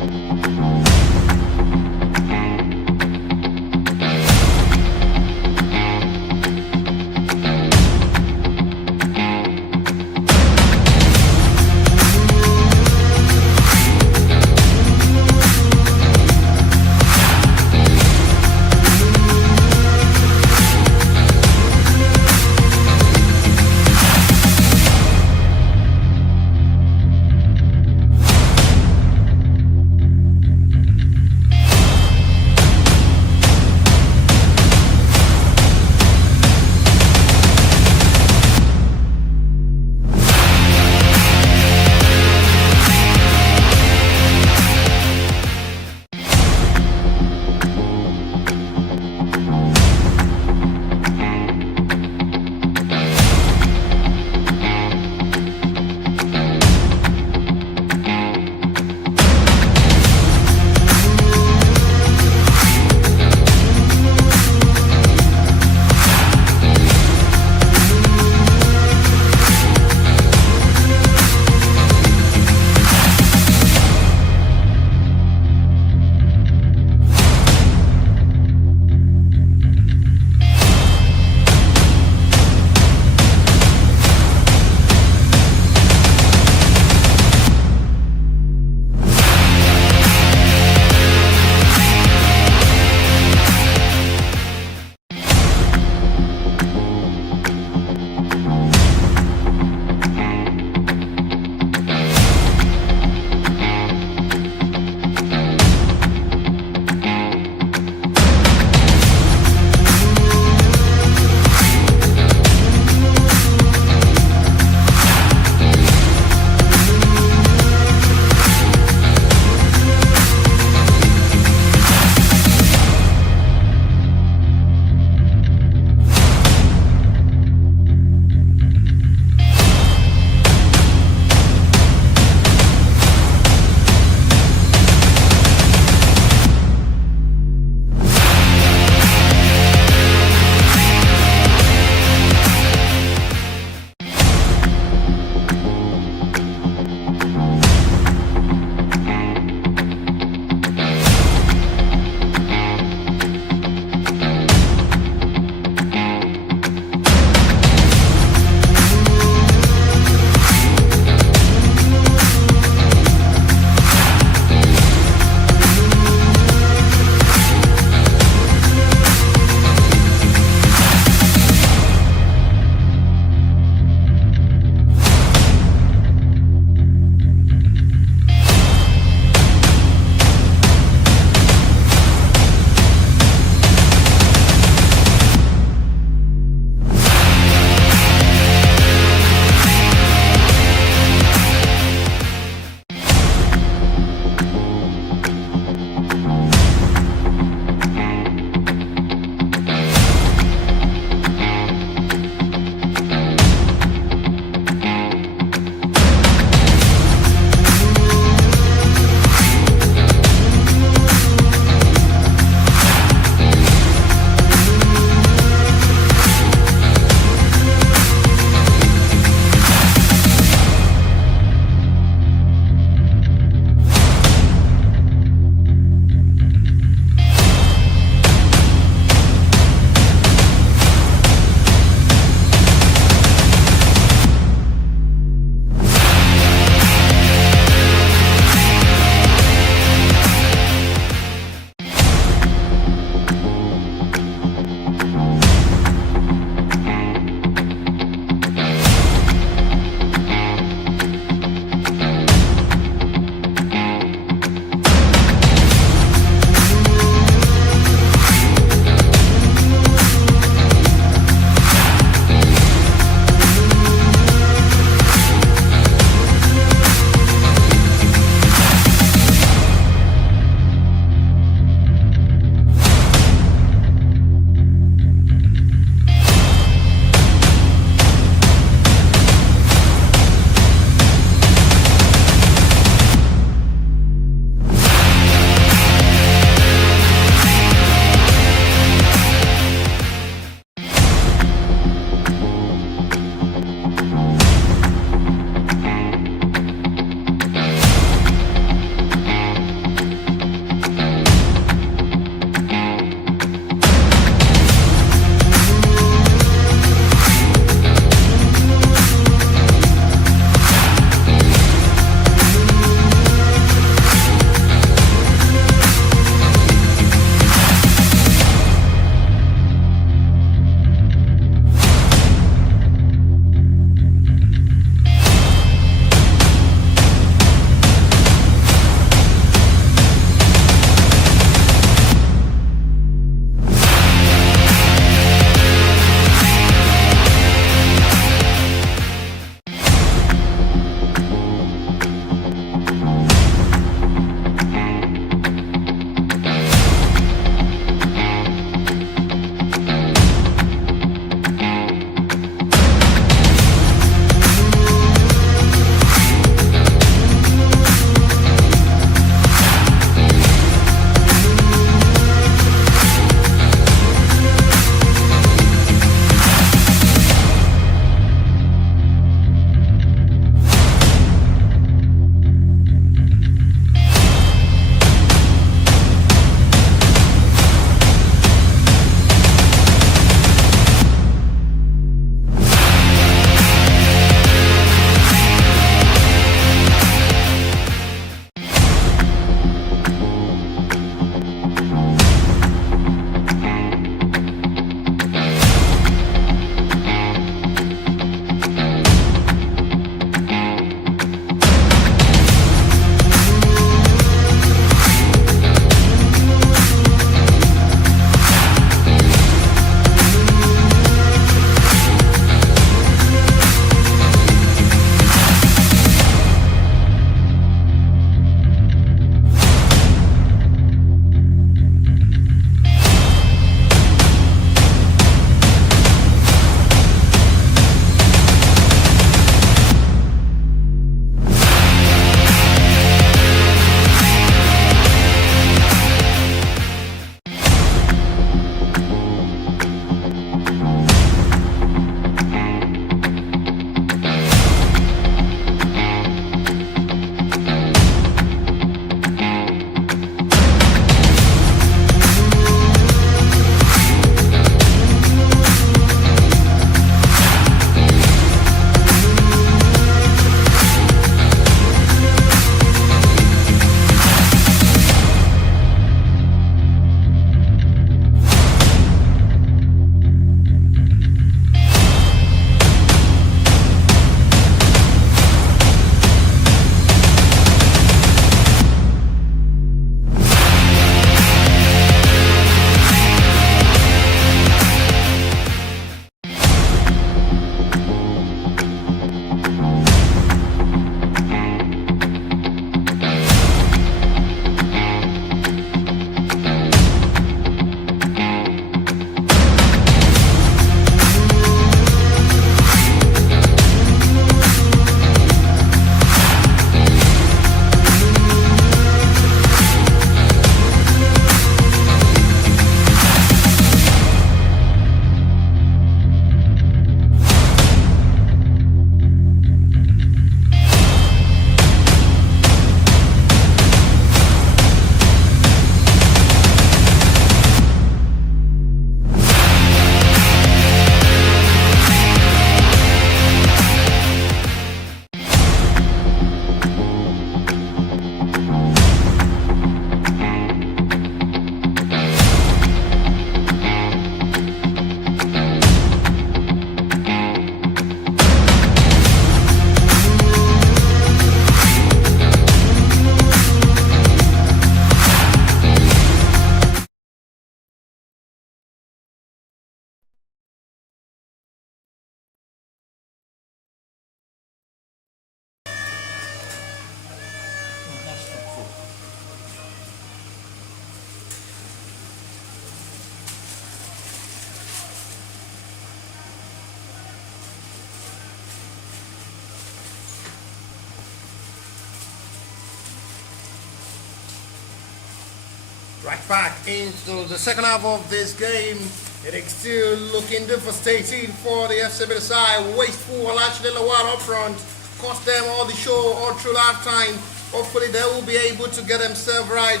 Right back into the second half of this game. It is still looking devastating for the FCB side. Wasteful actually Lawal up front. Cost them all the show all through halftime. Hopefully they will be able to get themselves right.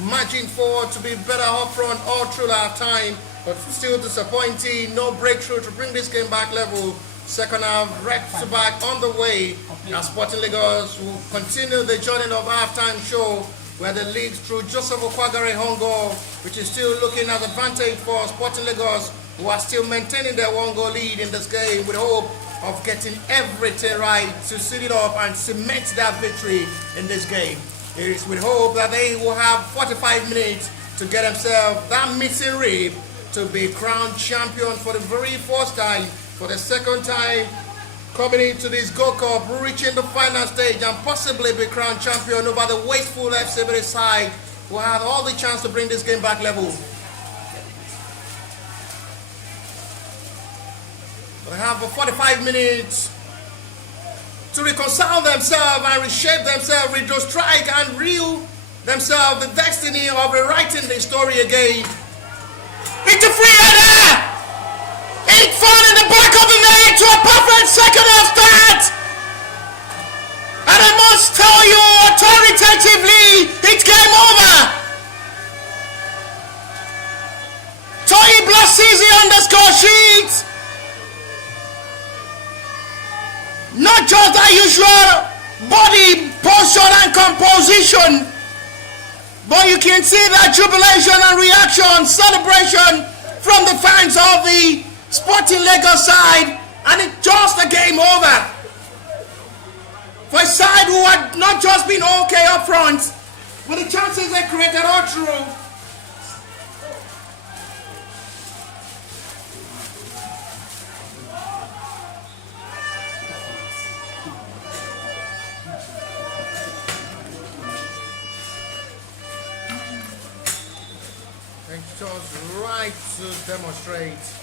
Marching forward to be better up front all through halftime. But still disappointing. No breakthrough to bring this game back level. Second half, right to back on the way. Now Sporting Lagos will continue the journey of halftime show, where the lead through Joseph Okwagare Hongo, which is still looking at advantage for Sporting Lagos, who are still maintaining their one-goal lead in this game with hope of getting everything right to seal it up and cement that victory in this game. It is with hope that they will have 45 minutes to get themselves that missing rib to be crowned champion for the very first time, for the second time coming into this Gold Cup, reaching the final stage and possibly be crowned champion over the wasteful FCB side, who had all the chance to bring this game back level. They have 45 minutes to reconcile themselves and reshape themselves, redo strike and reel themselves the destiny of rewriting the story again. It's a free header! It fell in the back of the net to a perfect second half start! And I must tell you authoritatively, it's game over! Toyi Blasizi on the score sheet! Not just the usual body posture and composition, but you can see that jubilation and reaction, celebration from the fans of the Sporting Lagos side, and it's just a game over. For a side who had not just been okay up front, but the chances they created all through. It's just right to demonstrate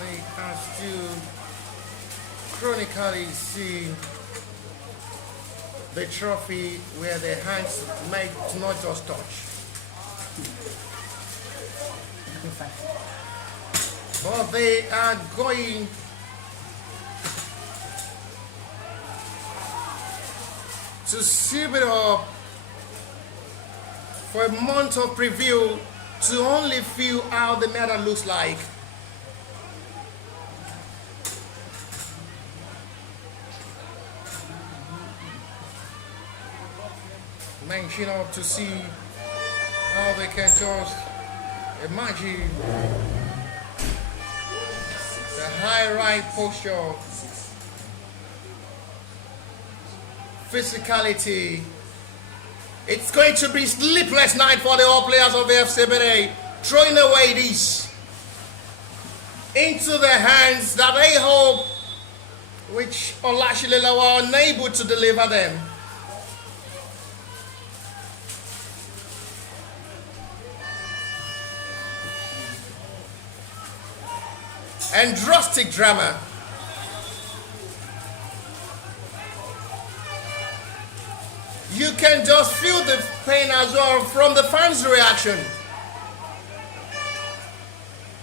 they are still chronically see the trophy where their hands might not just touch. But they are going to seal it up for a month of preview to only feel how the medal looks like. Mention up to see how they can just imagine the high right posture, physicality. It's going to be sleepless night for the all players of the FCB, throwing away this into the hands that they hope, which Olashilila were unable to deliver them. And drastic drama. You can just feel the pain as well from the fans' reaction.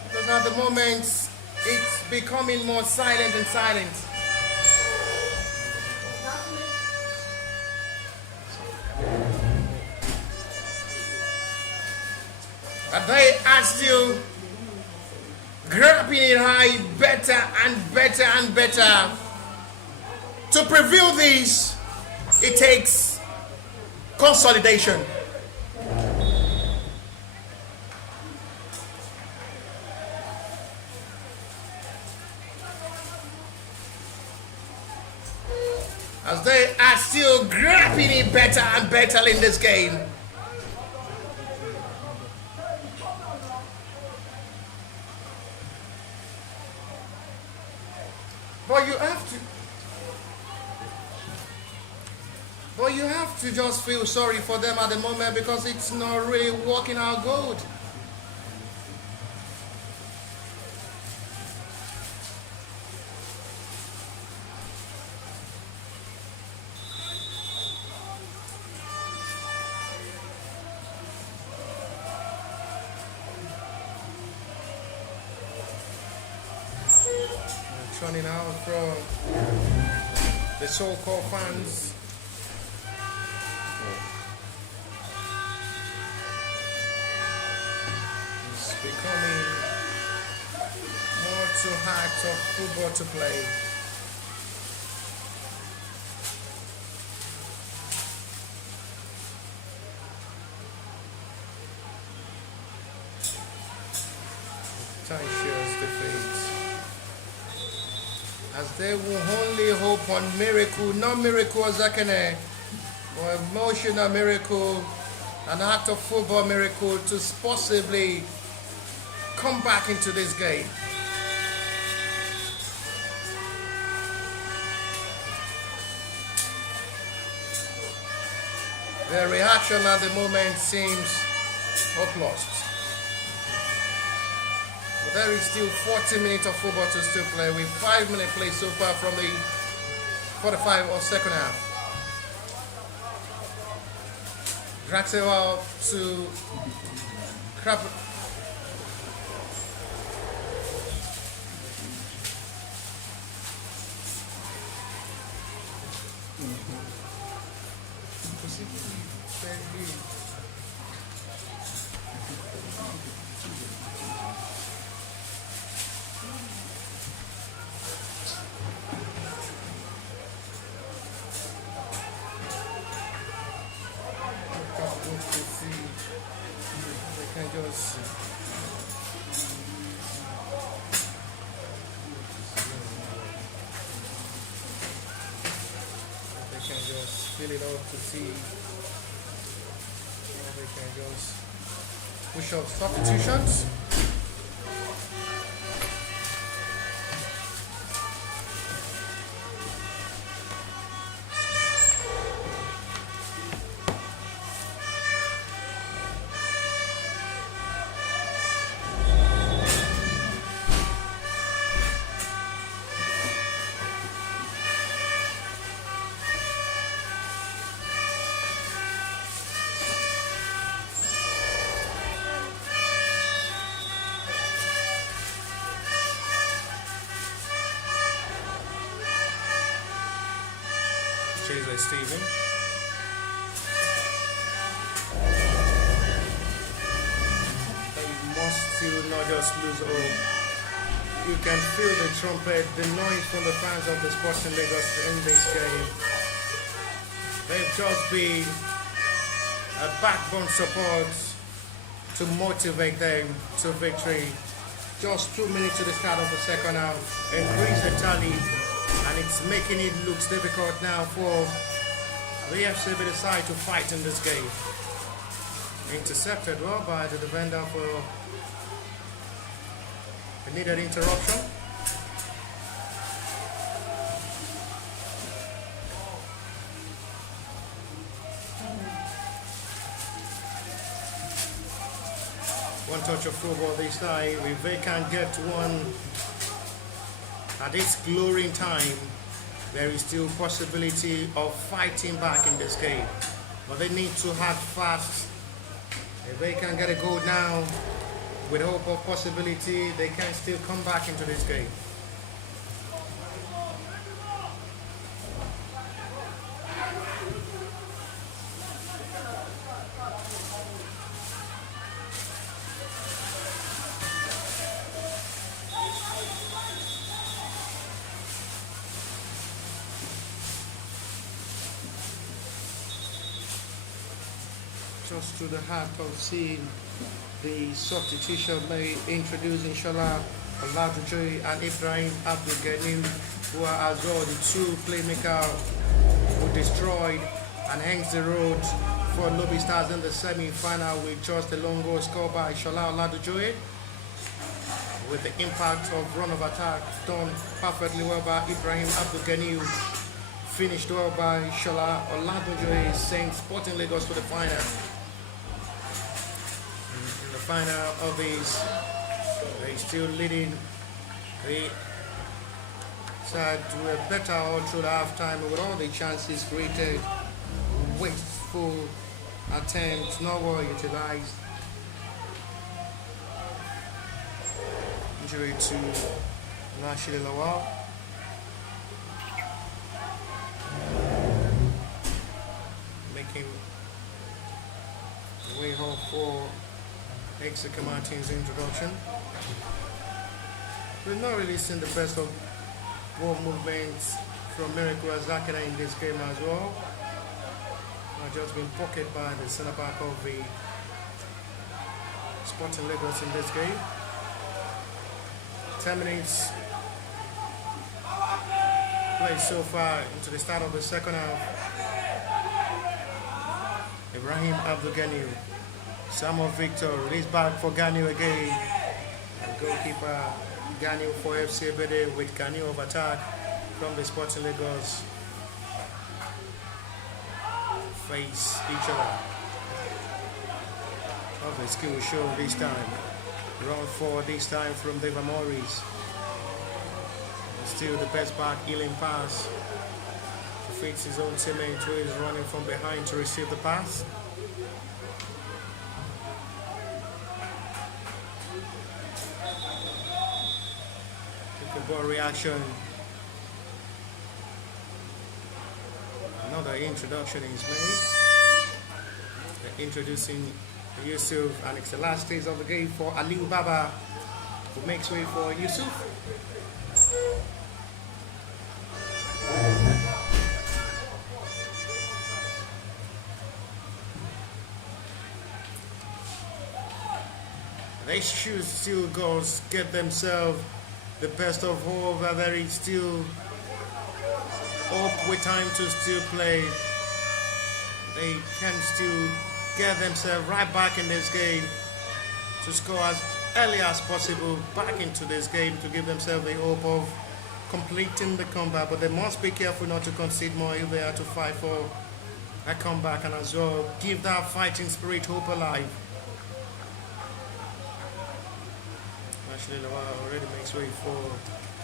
Because at the moment, it's becoming more silent and silent. But they are still grabbing it high better and better and better. To preview this, it takes consolidation. As they are still grabbing it better and better in this game. But you have to just feel sorry for them at the moment because it's not really working out good. turning out from the so-called fans. It's becoming more too hard of football to play. Contentious defeat. As they will only hope on miracle, not miracle Zakane, or emotional miracle, an act of football miracle to possibly come back into this game. Their reaction at the moment seems hopeless. But there is still 40 minutes of football to still play with 5 minutes play so far from the 45 or second half. Drags it out to Crab. Fill it out to see how they can just push out substitutions. Stephen. They must still not just lose hope. You can feel the trumpet, the noise from the fans of the Sporting Lagos in this game. They've just been a backbone support to motivate them to victory. Just 2 minutes to the start of the second half. Increase the tally. And it's making it look difficult now for the FC Ebedei side to fight in this game. Intercepted well by the defender for the needed interruption. One touch of football this time. If they can get one at its glorying time, there is still possibility of fighting back in this game. But they need to act fast. If they can get a goal now, with hope of possibility, they can still come back into this game. Just to the heart of seeing the substitution made, introducing Shola Olajujoy and Ibrahim Abdul-Ghani, who are as well the two playmakers who destroyed and hence the road for Lobby Stars in the semi-final with just a long goal scored by Shola Olajujoy, with the impact of run of attack done perfectly well by Ibrahim Abdul-Ghani, finished well by Shola Olajujoy, sent Sporting Lagos to the final. Final of these, they still leading the side to a better all through the half-time with all the chances created, wasteful attempts not well utilized. Injury to Rashid Lawal. now for Exeter Martin's introduction. We've not really seen the best of ball movements from Miracle Azakina in this game as well. Just been pocketed by the centre back of the Sporting Lagos in this game. 10 minutes played so far into the start of the second half. Ibrahim Abdul Ganiu, Samuel Victor, release back for Ganiu again. And goalkeeper Ganiu for FC Ebedei with Ganiu of attack from the Sporting Lagos. Face each other. Of the skill shown this time. Run forward this time from Deva Morris. Still the best back, healing pass. Fits his own teammate who is running from behind to receive the pass. Kick ball reaction. Another introduction is made. They're introducing Yusuf, and it's the last stage of the game for Aliu Baba, who makes way for Yusuf. They should still go get themselves the best of all, but there is still hope with time to still play. They can still get themselves right back in this game to score as early as possible back into this game to give themselves the hope of completing the comeback, but they must be careful not to concede more if they are to fight for a comeback, and as well give that fighting spirit hope alive. Actually, Lawal already makes way for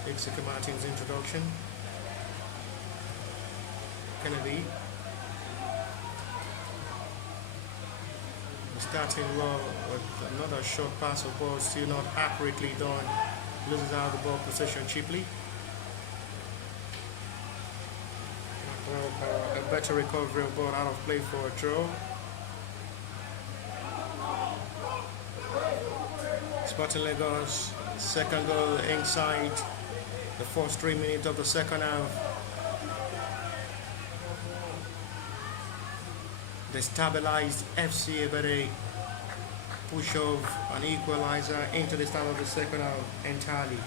Exeter Martin's introduction. Kennedy starting well with another short pass of ball, still not accurately done. Loses out the ball possession cheaply. A better recovery of ball out of play for a throw. Sporting Lagos, second goal inside the first 3 minutes of the second half. They stabilized FC Ebedei, push off an equalizer into the start of the second half entirely.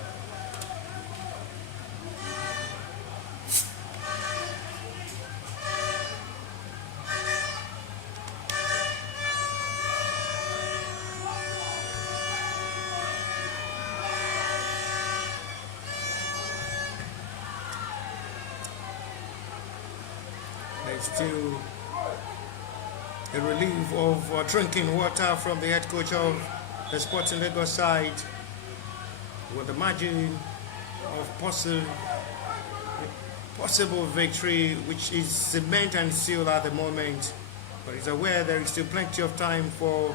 There's still a relief of drinking water from the head coach of the Sporting Lagos side, with the margin of possible victory, which is cement and sealed at the moment. But he's aware there is still plenty of time for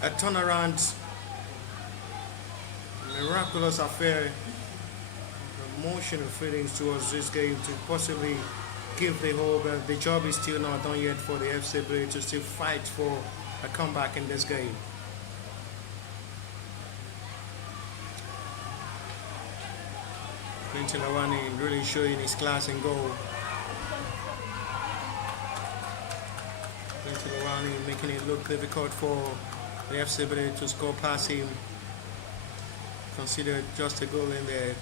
a turnaround, miraculous affair, emotional feelings towards this game to possibly give the hope that the job is still not done yet for the FC Ebedei to still fight for a comeback in this game. Quintin Lawani really showing his class in goal. Quintin Lawani making it look difficult for the FC Ebedei to score past him. Considered just a goal in the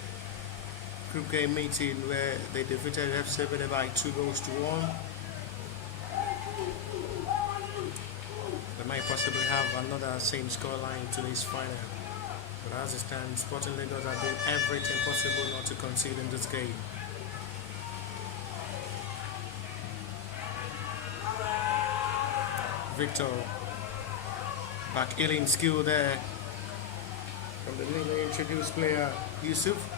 group game meeting where they defeated FC Ebedei by 2-1. They might possibly have another same scoreline to this final. But as it stands, Sporting Lagos are doing everything possible not to concede in this game. Victor, back healing skill there from the newly introduced player Yusuf.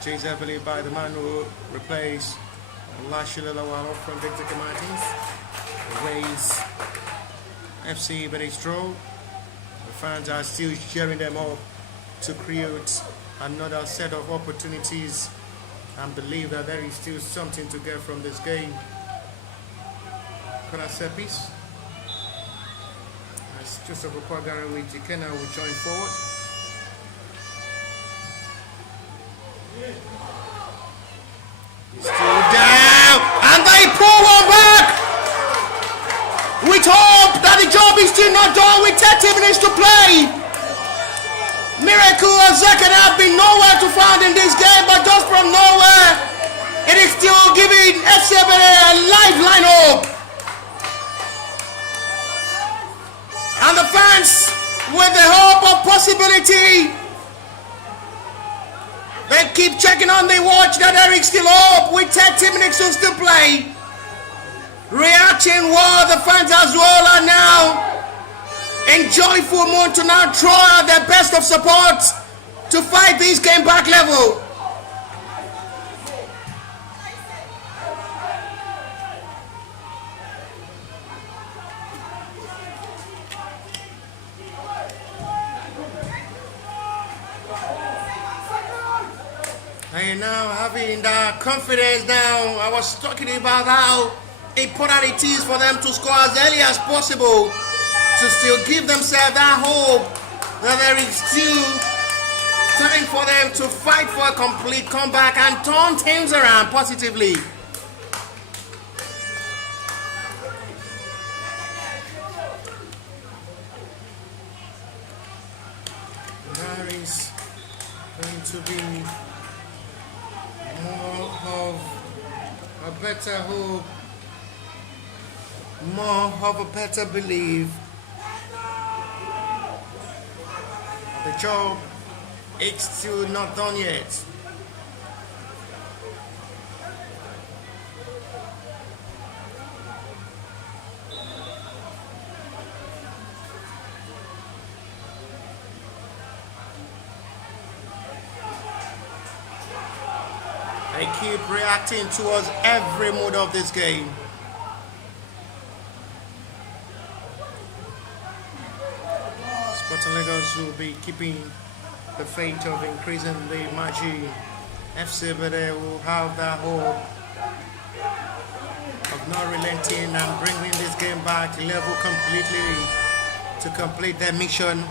Chased heavily by the man who replaced Lashila Lawal from Exeter Martins. Ways FC Ebedei throw. The fans are still cheering them up to create another set of opportunities and believe that there is still something to get from this game. corner set piece. As Joseph Okwagari with Ikena will join forward. He's still down, and they pull one back. With hope that the job is still not done with 30 minutes to play. Miracle and Zeka have been nowhere to find in this game, but just from nowhere, it is still giving FC Ebedei a lifeline hope. And the fans, with the hope of possibility, they keep checking on the watch that there is still hope with 30 minutes to still play. Reacting while the fans as well are now in joyful mood to now throw out their best of support to fight this game back level. And now having that confidence now, I was talking about how important it is for them to score as early as possible to still give themselves that hope that there is still time for them to fight for a complete comeback and turn things around positively. There is going to be more of a better hope, more of a better belief. The job, it's still not done yet. They keep reacting towards every mood of this game. Sporting Lagos will be keeping the fate of increasing the margin. FC Ebedei will have that hope of not relenting and bringing this game back level completely to complete their mission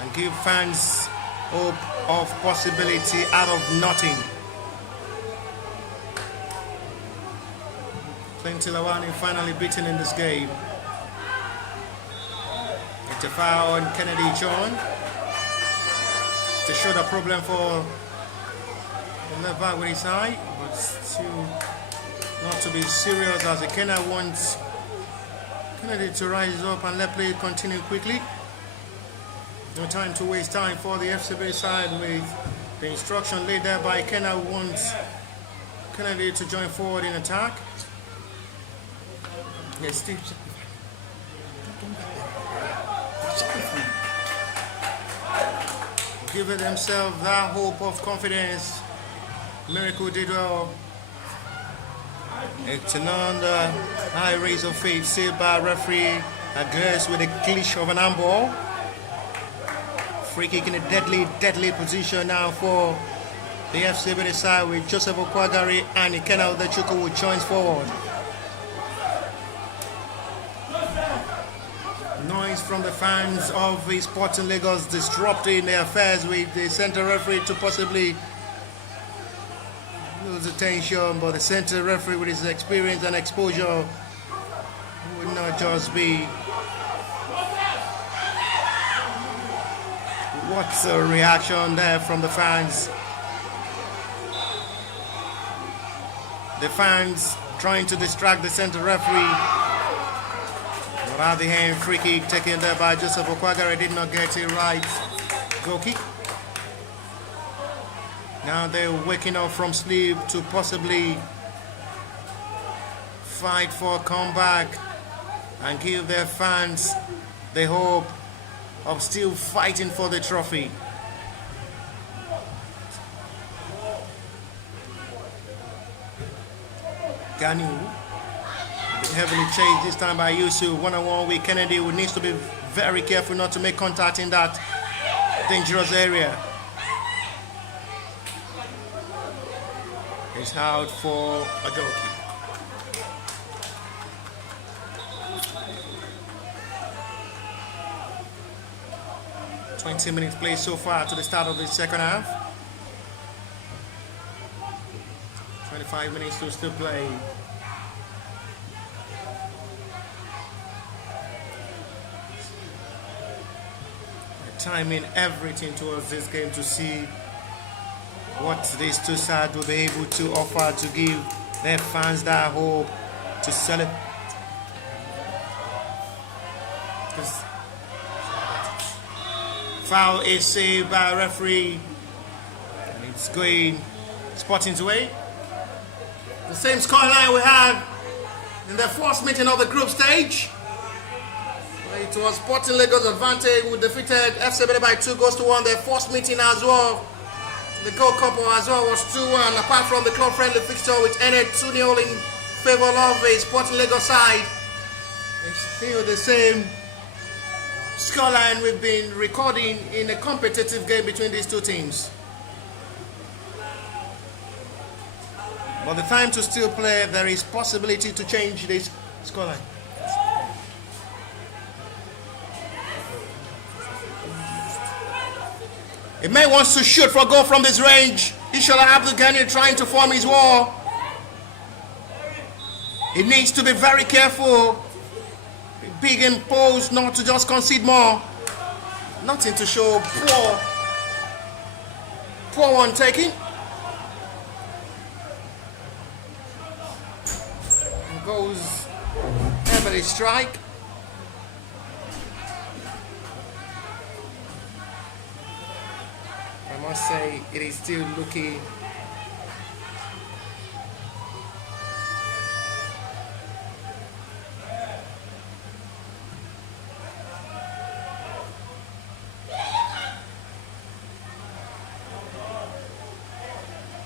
and give fans hope of possibility out of nothing. Plenty Lawani finally beaten in this game. It's a foul on Kennedy John to show the problem for the left back with his eye, but still not to be serious as Ikena wants Kennedy to rise up and let play continue quickly. No time to waste time for the FCB side with the instruction laid there by Ikena, who wants Kennedy to join forward in attack. Yes, Steve. Giving themselves that hope of confidence. Miracle did well. It's another high raise of faith saved by referee Agres with a glitch of an handball. Free kick in a deadly position now for the FC Ebedei side with Joseph Okwagari and Ikena Udechukwu who joins forward. Noise from the fans of the Sporting Lagos disrupting their affairs with the center referee to possibly lose attention, but the center referee with his experience and exposure would not just be. What's a reaction there from the fans? The fans trying to distract the center referee. But at the end, free kick taken there by Joseph Okwagari did not get it right. Goal kick. Now they're waking up from sleep to possibly fight for a comeback and give their fans the hope of still fighting for the trophy. Ganu heavily chased this time by Yusuf. One-on-one with Kennedy, who needs to be very careful not to make contact in that dangerous area. It's out for a goal kick. 20 minutes played so far to the start of the second half. 25 minutes to still play. Timing everything towards this game to see what these two sides will be able to offer to give their fans that hope to celebrate. Foul is saved by a referee, and it's going Sporting's way. The same scoreline we had in the first meeting of the group stage. It was Sporting Lagos advantage, who defeated FC Ebedei by 2-1. Their first meeting as well, the Gold Cup as well, was 2-1. Apart from the club friendly fixture, which ended 2-0 in favor of a Sporting Lagos side, it's still the same scoreline we've been recording in a competitive game between these two teams. But the time to still play, there is possibility to change this scoreline. He may wants to shoot for a goal from this range. Ishola Abdul Ghani trying to form his wall. He needs to be very careful. Big impose not to just concede more. Nothing to show. Poor one taking. And goes Ebedei strike. I must say it is still looking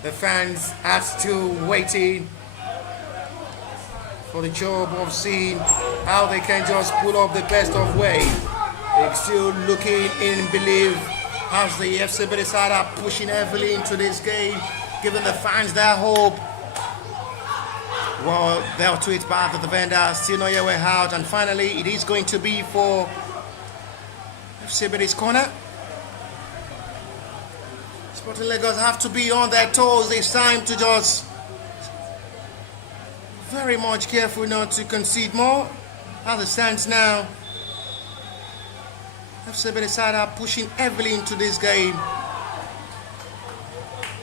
the fans are still waiting for the job of seeing how they can just pull off the best of way. They're still looking in belief as the FC Ebedei side are pushing heavily into this game, giving the fans their hope. Well, they'll tweet back at the vendor, still not yet way out, and finally it is going to be for FC Ebedei's corner. Sporting Lagos have to be on their toes this time to just very much careful not to concede more. As it stands now, FC Ebedei side are pushing heavily into this game.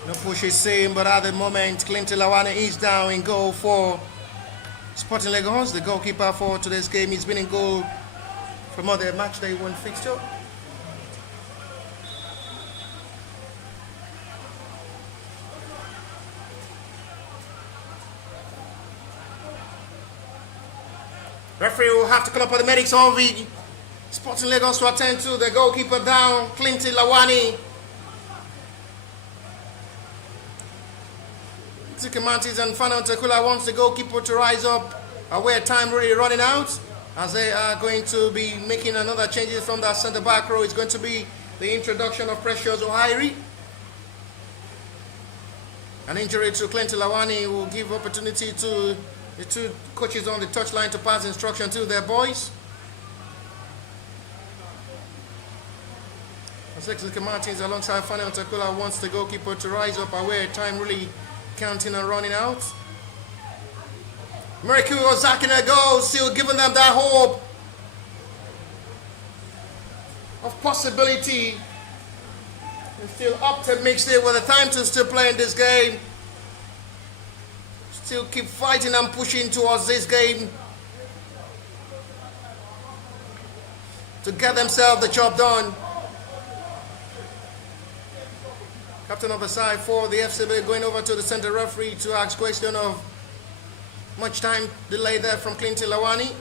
No push is same, but at the moment, Clinton Lawane is down in goal for Sporting Lagos. The goalkeeper for today's game, he's been in goal from other match day one fixture. Referee will have to call up on the medics of the Sporting Lagos to attend to the goalkeeper down, Clinton Lawane. Mantis and Fana Tekula wants the goalkeeper to rise up, aware time really running out, as they are going to be making another changes from that centre back row. It's going to be the introduction of Precious Ohairi. An injury to Clinton Lawane will give opportunity to the two coaches on the touchline to pass instruction to their boys. As Martins alongside Fana Tekula wants the goalkeeper to rise up, aware time really counting and running out. Mercury Ozaki a goal, still giving them that hope of possibility. They're still optimistic with the time to still play in this game. Still keep fighting and pushing towards this game to get themselves the job done. Captain of the side for the FCB going over to the center referee to ask question of much time delay there from Clinton Lawane.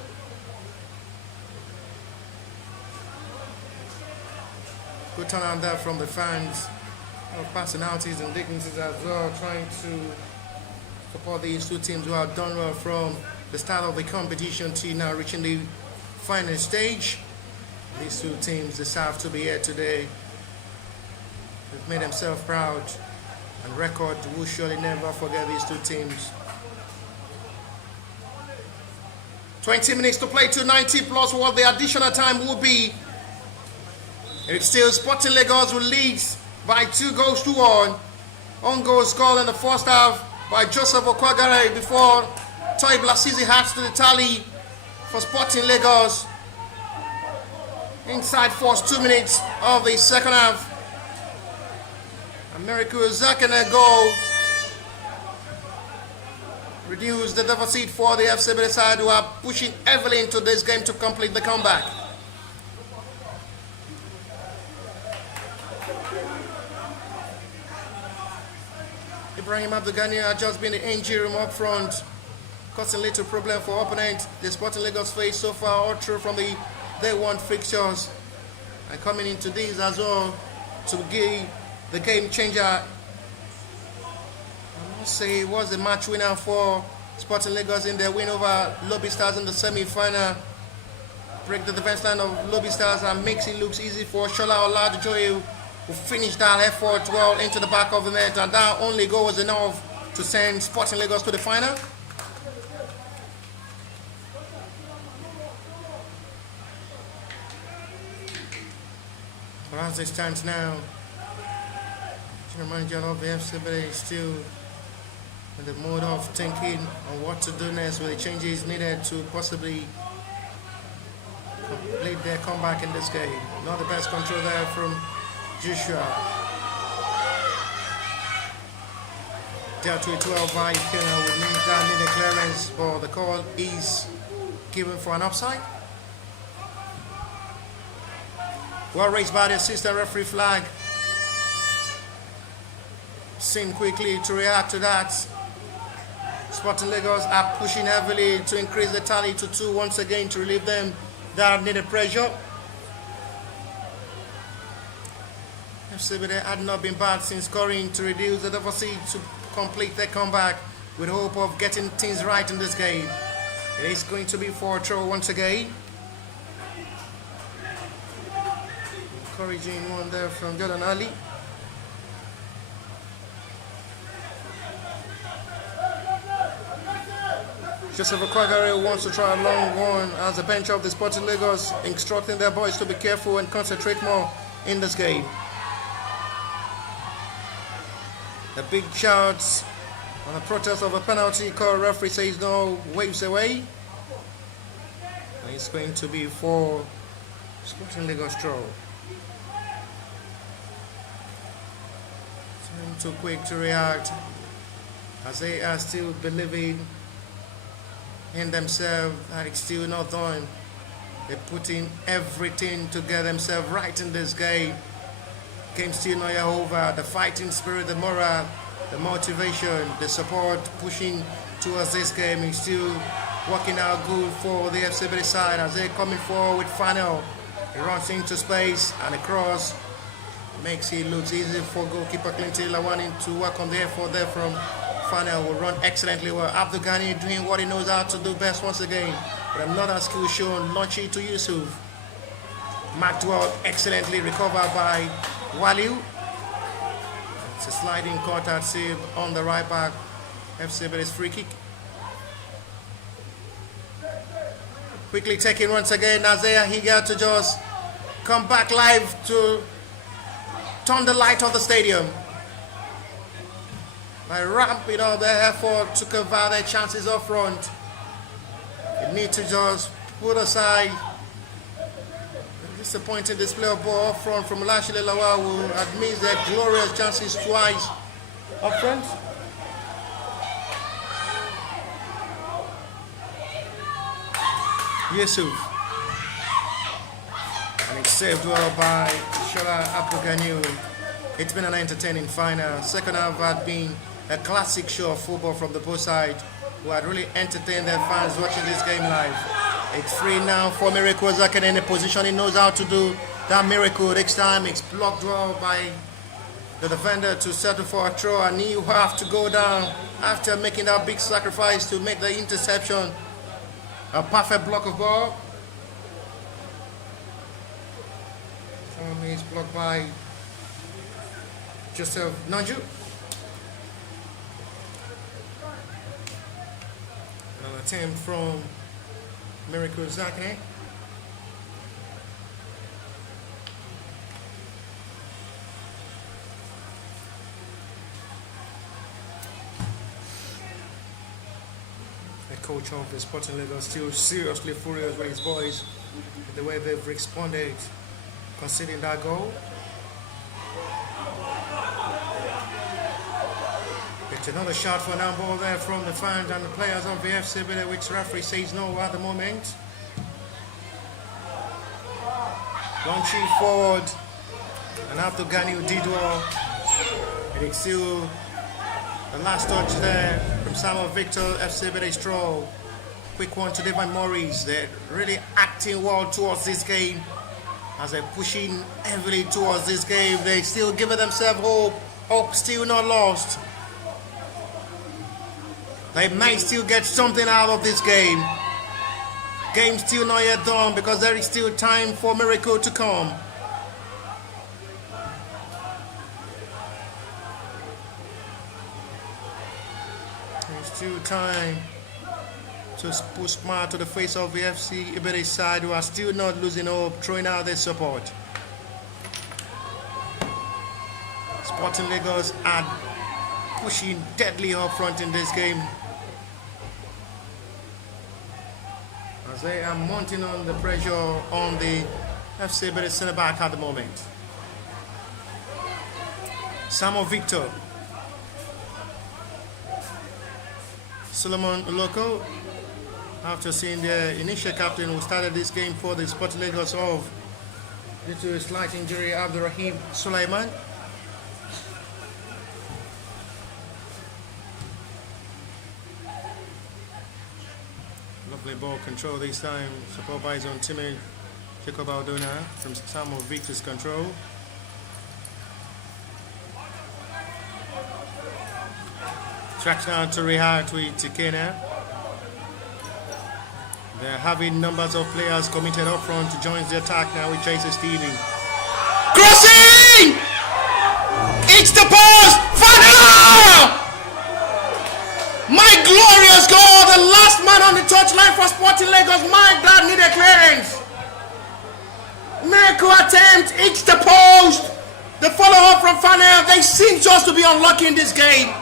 Good turnaround there from the fans. Personalities and dignities as well, trying to support these two teams who have done well from the start of the competition to now reaching the final stage. These two teams deserve to be here today. They've made themselves proud, and record will surely never forget these two teams. 20 minutes to play to 90 plus what the additional time will be. It's still Sporting Lagos who leads by 2-1. On goal scored in the first half by Joseph Okwagare before Toy Blasizi adds to the tally for Sporting Lagos. Inside first 2 minutes of the second half. Miracle Zakane goal reduced the deficit for the FC Ebedei side, who are pushing heavily into this game to complete the comeback. Ibrahim Abdugani had just been in the injury room up front, causing little problem for opponent. The Sporting Lagos face so far all through from the day one fixtures, and coming into these as well to give the game changer. I must say it was a match winner for Sporting Lagos in their win over Lobby Stars in the semi-final. Break the defense line of Lobby Stars and makes it look easy for Shola Oladejoye, who finished that effort well into the back of the net, and that only goal was enough to send Sporting Lagos to the final. But as it stands now, the manager of the FC Ebedei is still in the mode of thinking on what to do next with the changes needed to possibly complete their comeback in this game. Not the best control there from Joshua. Dealt to 12 by Kenya, which means that needed clearance, but the call is given for an offside. Well raised by the assistant referee flag. Seen quickly to react to that. Sporting Lagos are pushing heavily to increase the tally to 2 once again to relieve them that needed pressure. FC Ebedei had not been bad since scoring to reduce the deficit to complete their comeback with hope of getting things right in this game. It is going to be for a throw once again. Encouraging one there from Jordan Ali. Joseph Okwagare wants to try a long one as the bench of the Sporting Lagos, instructing their boys to be careful and concentrate more in this game. The big shouts on the protest of a penalty call. Referee says no, waves away. And it's going to be for Sporting Lagos throw. Too quick to react as they are still believing in themselves and it's still not done. They're putting everything to get themselves right in this game. Game still not yet over. The fighting spirit, the morale, the motivation, the support pushing towards this game is still working out good for the FC Ebedei side as they're coming forward with Final. He runs into space and across. Makes it look easy for goalkeeper Clinton Lawani to work on the effort there from Final. Will run excellently well. Abdul Ghani doing what he knows how to do best once again. But another skill shown, launch it to Yusuf. Maxwell excellently recovered by Waliu. It's a sliding contact save on the right back. FC Ebedei's free kick. Quickly taking once again Isaiah Higa to just come back live to turn the light on the stadium by ramping up their effort to cover their chances up front. They need to just put aside the disappointing display of ball up front from Lashile Lawal, who admits their glorious chances twice up front. Yusuf. And it's saved well by Shola Abdugani. It's been an entertaining final. Second half had been a classic show of football from the both sides, who had really entertained their fans watching this game live. It's free now for Miracle Zakane in a position he knows how to do. That miracle next time it's blocked well by the defender to settle for a throw, and he will have to go down after making that big sacrifice to make the interception. A perfect block of ball. He's blocked by Joseph Nanju. Another attempt from Miracle Zakane. coach of the Sporting Lagos still seriously furious with his boys, the way they've responded, conceding that goal. It's another shot for an ball there from the fans and the players of the FC Ebedei, which referee says no at the moment. Launching forward, and after Ganiu Didwo, and it's still the last touch there from Samuel Victor, FC Ebedei Stroll. Quick one to Devon Morris. They're really acting well towards this game. As they're pushing heavily towards this game, they still giving themselves hope. Hope still not lost. They might still get something out of this game. Game still not yet done because there is still time for miracle to come. There's still time to push smart to the face of the FC Ebedei side, who are still not losing hope, throwing out their support. Sporting Lagos are pushing deadly up front in this game, as they are mounting on the pressure on the FC Ebedei centre back at the moment. Samuel Victor, Solomon Oloko, after seeing the initial captain who started this game for the Sporting Lagos off due to a slight injury, Abdurrahim Sulaiman. Lovely ball control this time, support by his own teammate Jacob Aldona from Samuel Victor's control. Tracks down to Rehart with Tikena. They're having numbers of players committed up front to join the attack now with Jason Steven. Crossing! It's the post! Final! My glorious goal! The last man on the touchline for Sporting Lagos. My God, needed clearance. Miracle attempt. It's the post. The follow-up from Fanel. They seem just to be unlucky in this game.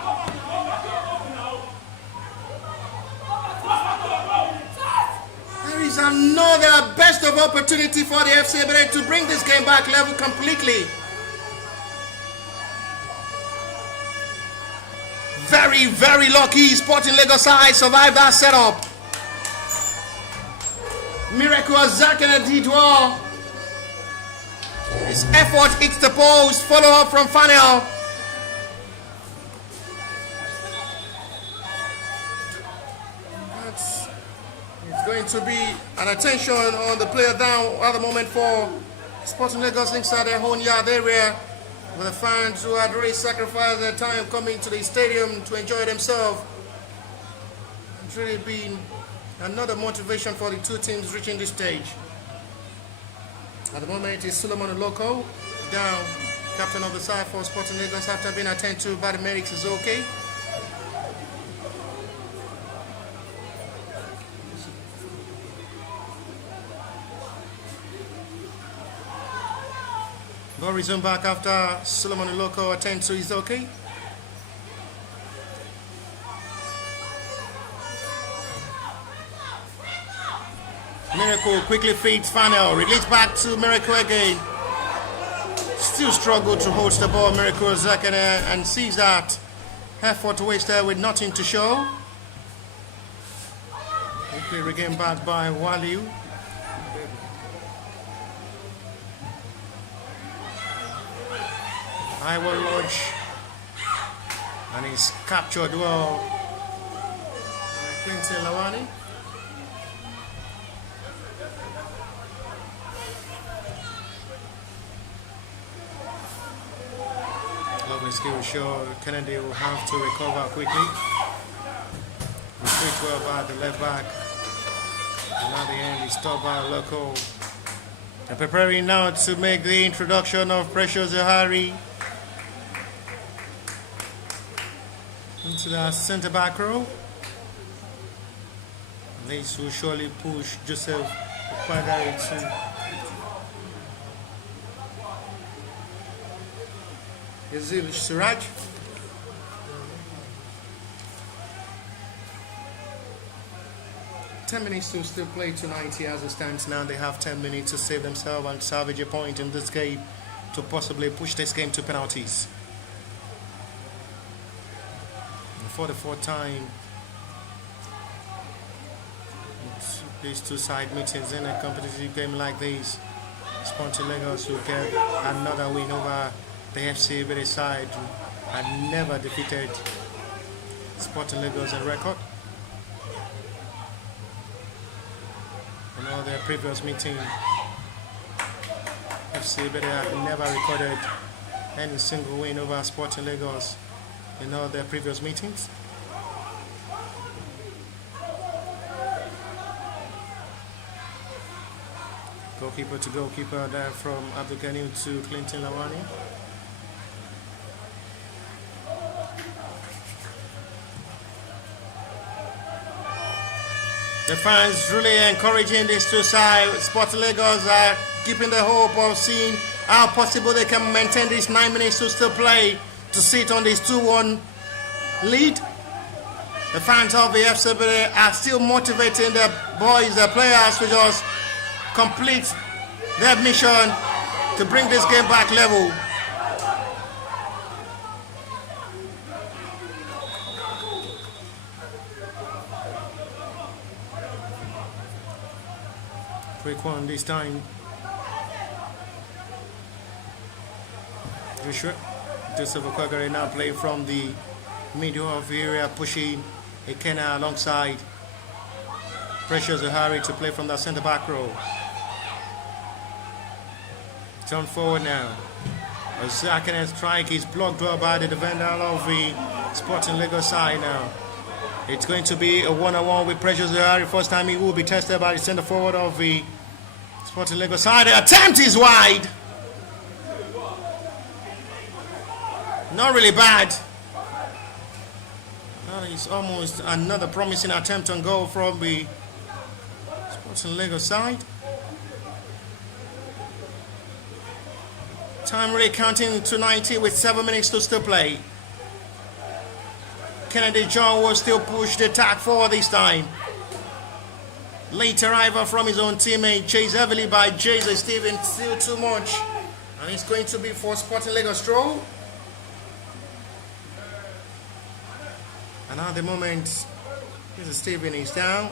Another best of opportunity for the FC Ebedei to bring this game back level completely. Very, very lucky Sporting Lagos side survived that setup. Miracle Zakene Didwo. His effort hits the post. Follow up from Fanel. Going to be an attention on the player down at the moment for Sporting Lagos inside their own yard area, with the fans who had really sacrificed their time coming to the stadium to enjoy themselves. It's really been another motivation for the two teams reaching this stage. At the moment it's Solomon Oloko down, captain of the side for Sporting Lagos, after being attended to by the medics, is okay. Ball resumed back after Solomon Oloko attends to his okay. Miracle quickly feeds Fanel. Release back to Miracle again. Still struggle to hold the ball. Miracle Zakene, and sees that effort wasted with nothing to show. Quickly regained back by Waliu. I will launch, and he's captured well by Clinton Lawani. Lovely skill show. Kennedy will have to recover quickly. Retreat well by the left back, and at the end he's stopped by Loco. They're preparing now to make the introduction of Precious Johari into the centre back row. This will surely push Joseph Kwagari to Yazil Siraj. 10 minutes to still play tonight here as it stands now. They have 10 minutes to save themselves and salvage a point in this game to possibly push this game to penalties. For the fourth time, these two side meetings in a competitive game like this, Sporting Lagos will get another win over the FC Ebedei side and never defeated Sporting Lagos in record. In all their previous meetings, FC Ebedei had never recorded any single win over Sporting Lagos in all their previous meetings. Goalkeeper to goalkeeper there from Abdulkanim to Clinton Lawani. The fans really encouraging these two sides. Sporting Lagos are keeping the hope of seeing how possible they can maintain these 9 minutes to still play to sit on this 2-1 lead. The fans of the FC Ebedei are still motivating their boys, their players to just complete their mission to bring this game back level. Quick one this time. Joseph Okwagare now playing from the middle of the area, pushing Ekena alongside Precious Ohari to play from the centre back row. Turn forward now. A second strike is blocked well by the defender of the Sporting Lagos side now. It's going to be a one-on-one with Precious Ohari. First time he will be tested by the centre forward of the Sporting Lagos side. The attempt is wide. Not really bad. That is almost another promising attempt on goal from the Sporting Lagos side. Time really counting to 90 with 7 minutes to still play. Kennedy John will still push the attack forward this time. Late arrival from his own teammate, chased heavily by Jason Stevens, still too much. And it's going to be for Sporting Lagos throw. And at the moment, Jason Stevens is down.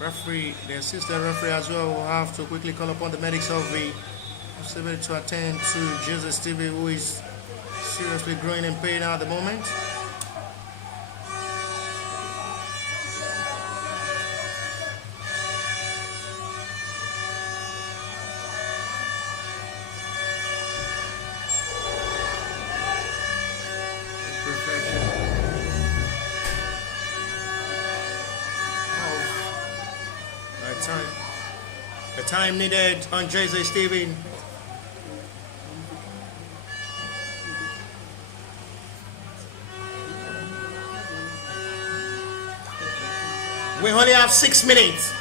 Referee, the assistant referee as well, will have to quickly call upon the medics of the FC to attend to Jason Stevens, who is seriously growing in pain at the moment. The time needed on Jason Stevens. We only have 6 minutes.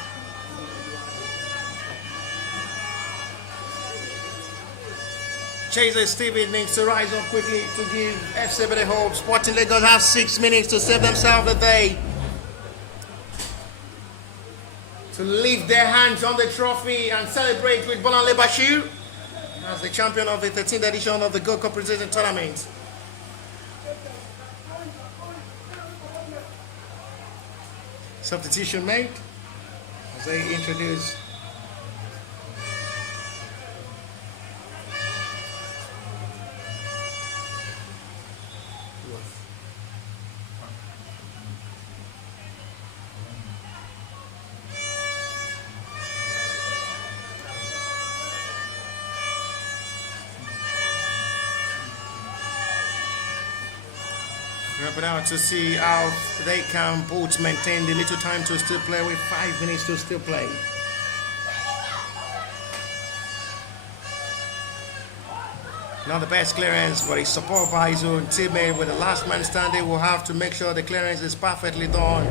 Jason Stevens needs to rise up quickly to give FC Ebedei hope. Sporting Lagos have 6 minutes to save themselves the day, to leave their hands on the trophy and celebrate with Bolanle Bashir as the champion of the 13th edition of the Gold Cup Preseason Tournament. Substitution made as they introduce but out to see how they can both maintain the little time to still play with 5 minutes to still play. Not the best clearance, but he's supported by his own teammate. With the last man standing, will have to make sure the clearance is perfectly done.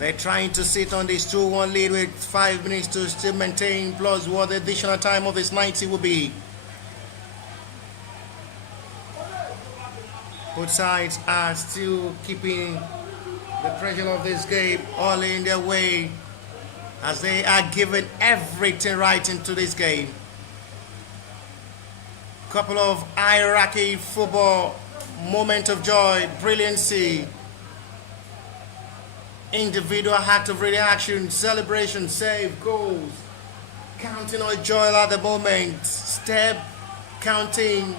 They're trying to sit on this 2-1 lead with 5 minutes to still maintain, plus what the additional time of this 90 will be. Both sides are still keeping The pressure of this game all in their way as they are giving everything right into this game. Couple of Iraqi football moment of joy, brilliancy, individual act of reaction, celebration, save, goals, counting on joy at the moment, step counting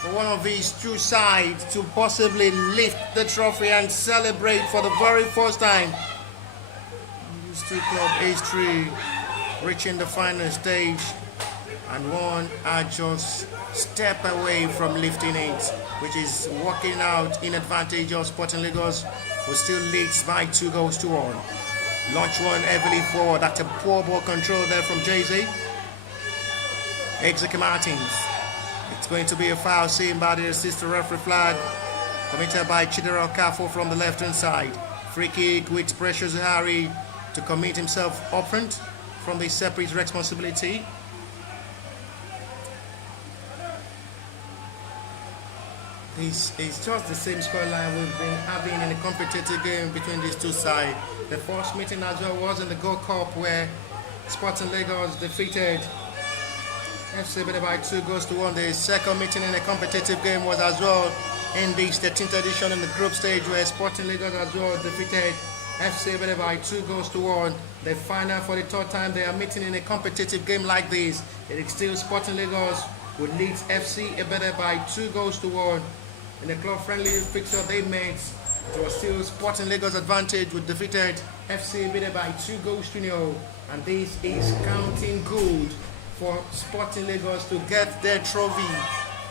for one of these two sides to possibly lift the trophy and celebrate for the very first time. These two club H3 reaching the final stage, and one are just step away from lifting it, which is working out in advantage of Sporting Lagos, who still leads by 2-1. Launch one heavily forward. That's a poor ball control there from Jay-Z. Executive Martins. It's going to be a foul seen by the assistant referee flag, committed by Chidera Okafo from the left-hand side. Free kick with Precious Harry to commit himself up front from the separate responsibility. It's just the same scoreline we've been having in a competitive game between these two sides. The first meeting as well was in the Gold Cup, where Sporting Lagos defeated FC Ebedei by 2-1. The second meeting in a competitive game was as well in the 13th edition in the group stage, where Sporting Lagos as well defeated FC Ebedei by 2-1. The final for the third time they are meeting in a competitive game like this. It is still Sporting Lagos who leads FC Ebedei by 2-1. In the club friendly fixture they made, it was still Sporting Lagos advantage, who defeated FC Ebedei by 2-0. And this is counting good for Sporting Lagos to get their trophy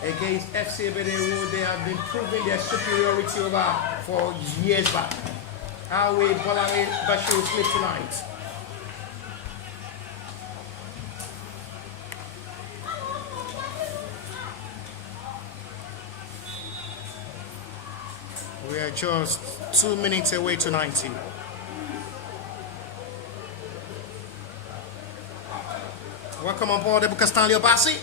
against FC Ebedei, who they have been proving their superiority over for years back. How will Bolare Bashir sleep tonight? We are just 2 minutes away to 90. Welcome on board, Ebuka Stanley Obasi.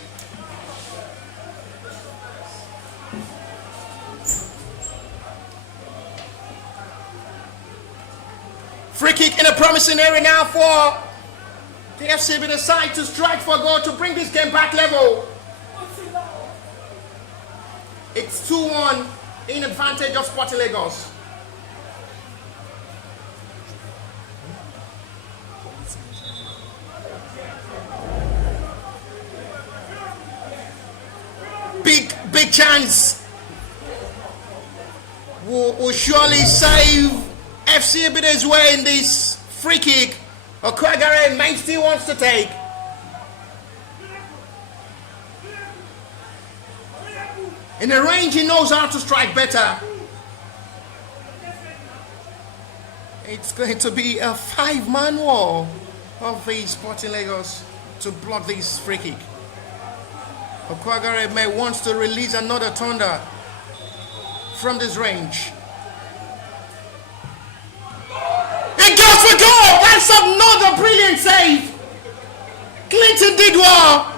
Free kick in a promising area now for the FC Ebedei side to strike for a goal to bring this game back level. It's 2-1 in advantage of Sporting Lagos. Big chance will surely save FC Ebedei's way in this free kick. Okwagare might still wants to take. In the range, he knows how to strike better. It's going to be a 5-man war of the Sporting Lagos to block this free kick. Okwagare may wants to release another thunder from this range. It goes for goal! That's another brilliant save! Clinton did well.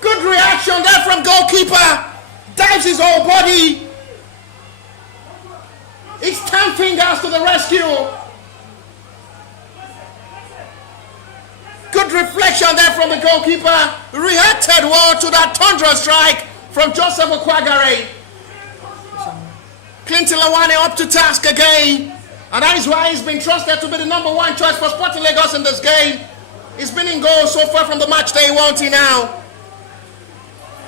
Good reaction there from goalkeeper. Dives his whole body. It's 10 fingers to the rescue. Good reflection there from the goalkeeper. Reacted well to that thunderous strike from Joseph Okwagare. Clinton Lawane up to task again. And that is why he's been trusted to be the number one choice for Sporting Lagos in this game. He's been in goal so far from the match day 1 till now.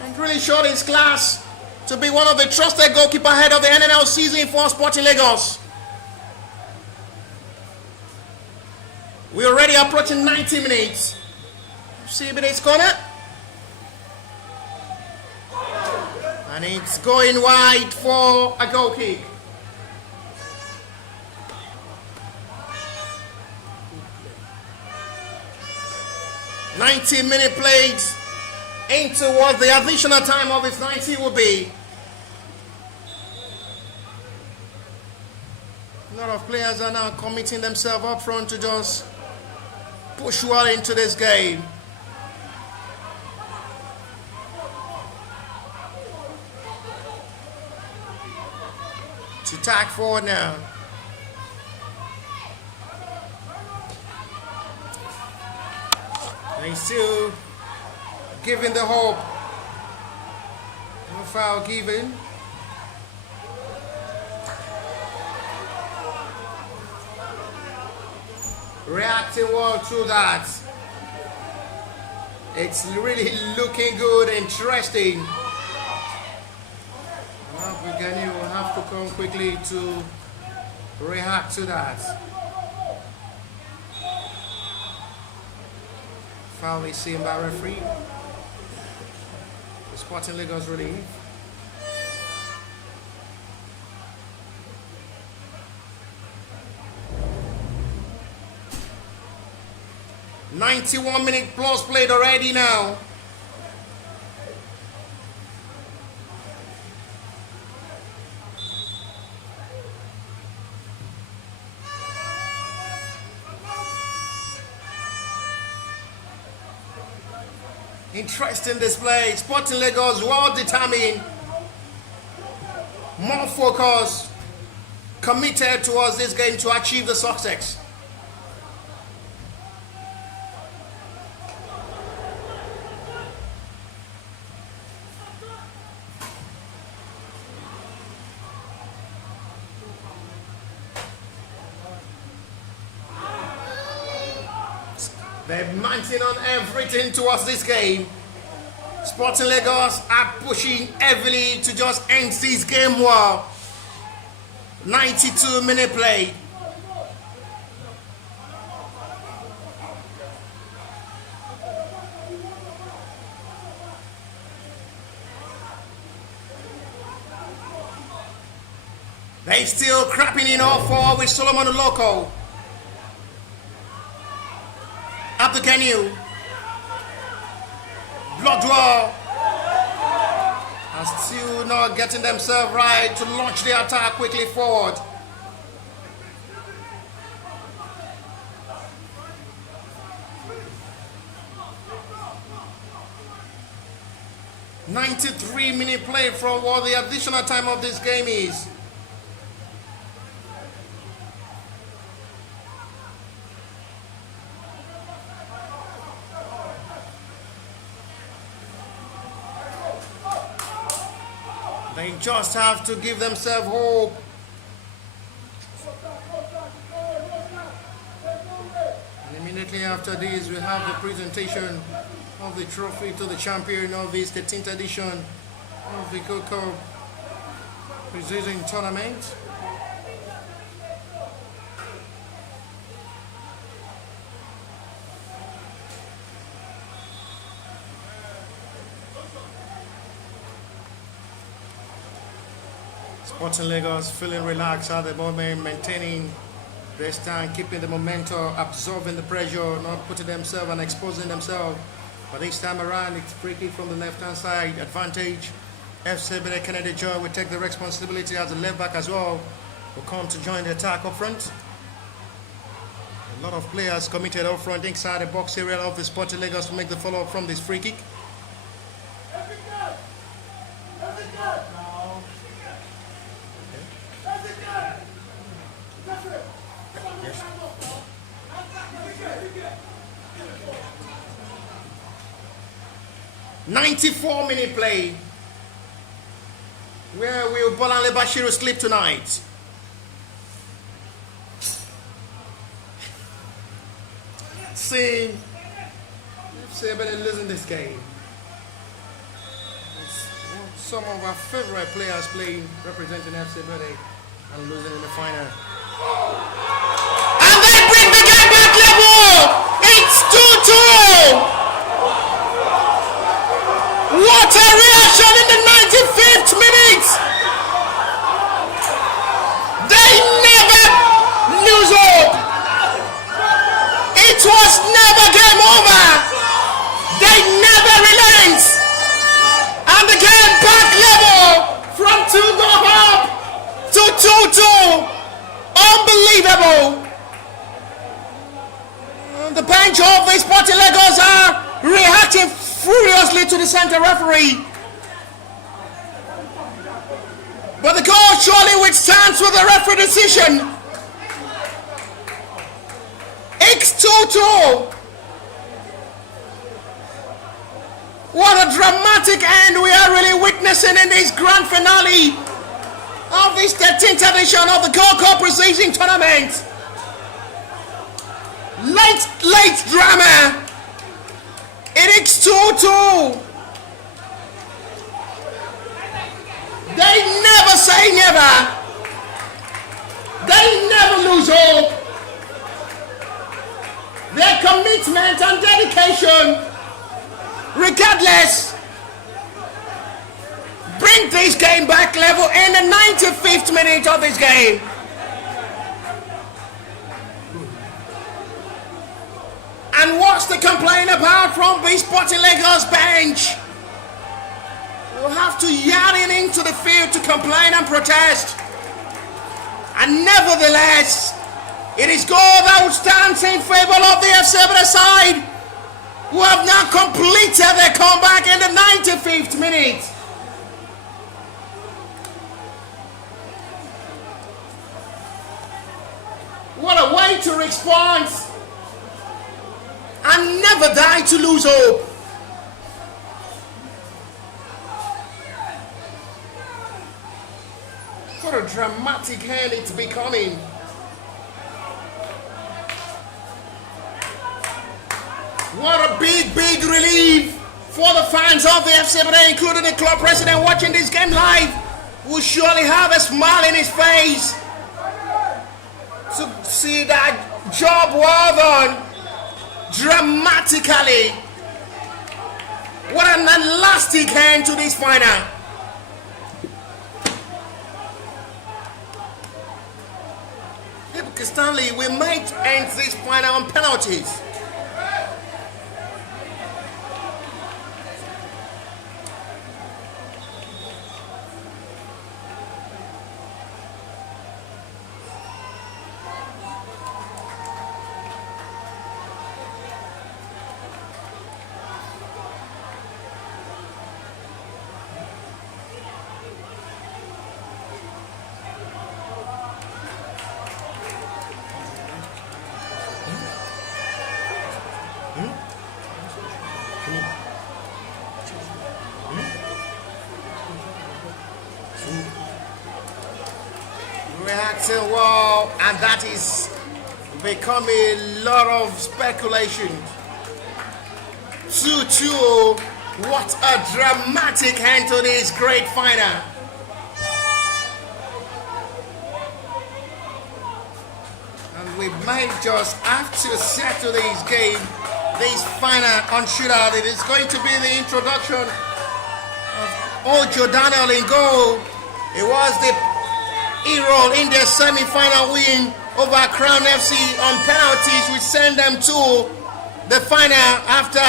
And really showed his class to be one of the trusted goalkeeper ahead of the NNL season for Sporting Lagos. We're already approaching 90 minutes. See Ebedei's corner. And it's going wide for a goal kick. "90-minute played into what the additional time of its 90 will be." A lot of players are now committing themselves up front to just push well into this game. To tack forward now. They still giving the hope. No foul given. Reacting well to that. It's really looking good, interesting. Well, Bugani will have to come quickly to react to that. Foul is seen by referee. The Sporting Lagos relief. "91 minute plus played already now. Interesting display. Sporting Lagos well determined, more focused, committed towards this game to achieve the success. They're mounting on everything towards this game. Sporting Lagos are pushing heavily to just end this game well. 92-minute play. They still crapping in all four with Solomon Loco. Up the Kenyu. Bloodwell are still not getting themselves right to launch the attack quickly forward. "93-minute play from what the additional time of this game is. They just have to give themselves hope. And immediately after this, we have the presentation of the trophy to the champion of this 13th edition of the Gold Cup preseason tournament. Sporting Lagos feeling relaxed at the moment, maintaining their stand, keeping the momentum, absorbing the pressure, not putting themselves and exposing themselves. But this time around, it's free kick from the left-hand side, advantage. FC Ebedei Kennedy Joy will take the responsibility as a left back as well. Will come to join the attack up front. A lot of players committed up front inside the box area of the Sporting Lagos to make the follow-up from this free kick. 94-minute play. Where will Bolanle Bashiru sleep tonight? See, FC Ebedei losing this game. Some of our favorite players playing, representing FC Ebedei and losing in the final. And they bring the game back level! It's 2-2! What a reaction in the 95th minute! They never lose hope. It was never game over. They never relent. And the game back level from 2 go up to 2-2. Unbelievable. The bench of the Sporting Lagos are reacting furiously to the center referee. But the goal surely withstands with the referee decision. It's 2-2. What a dramatic end we are really witnessing in this grand finale of this 13th edition of the Gold Cup Precision Tournament. Late drama. It is 2-2. They never say never. They never lose hope. Their commitment and dedication, regardless, bring this game back level in the 95th minute of this game. And what's the complaint about from the Sporting Lagos bench? We'll have to yell into the field to complain and protest. And nevertheless, it is goal that would stand in favor of the FC Ebedei side, who have now completed their comeback in the 95th minute. What a way to respond and never die to lose hope. What a dramatic hand it's becoming. What a big relief for the fans of the FC Ebedei, including the club president watching this game live, will surely have a smile in his face to see that job well done dramatically. What an elastic hand to this final. Stanley, we might end this final on penalties. Reacting well, and that is becoming a lot of speculation. 2-2. What a dramatic end to this great final. And we might just have to settle this game, this final on shootout. It is going to be the introduction of Ojo Daniel in goal. It was the hero in their semi-final win over Crown FC on penalties, which sent them to the final after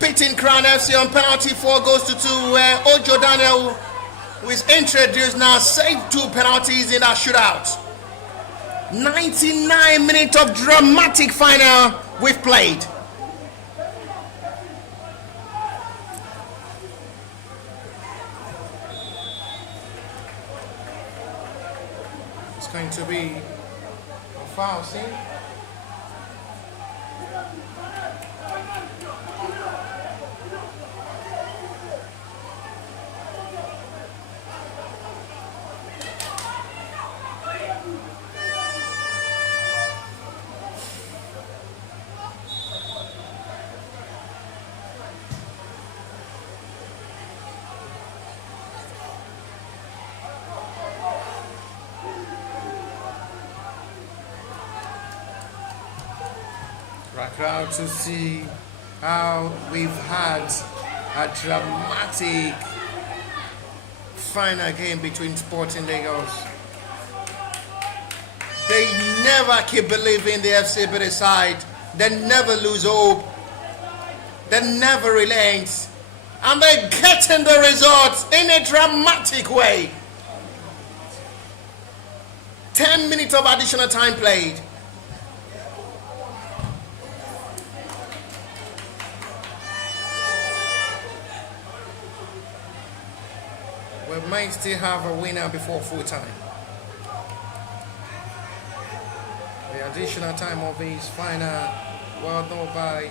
beating Crown FC on penalty 4-2, where Ojo Daniel, who is introduced now, saved 2 penalties in that shootout. 99 minutes of dramatic final we've played. It's going to be a foul, see? Crowd to see how we've had a dramatic final game between Sporting Lagos. They never keep believing the FC Ebedei side. They never lose hope. They never relent. And they're getting the results in a dramatic way. 10 minutes of additional time played. We might still have a winner before full time. The additional time of this final, well done by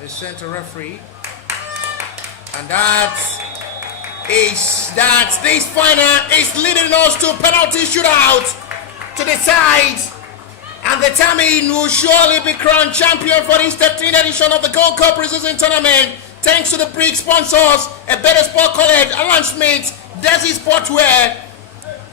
the center referee. And that this final is leading us to penalty shootout to decide and determine who will surely be crowned champion for this 13th edition of the Gold Cup Preseason Tournament. Thanks to the big sponsors, Ebedei Sport College, Alan Smith, Desi Sportwear,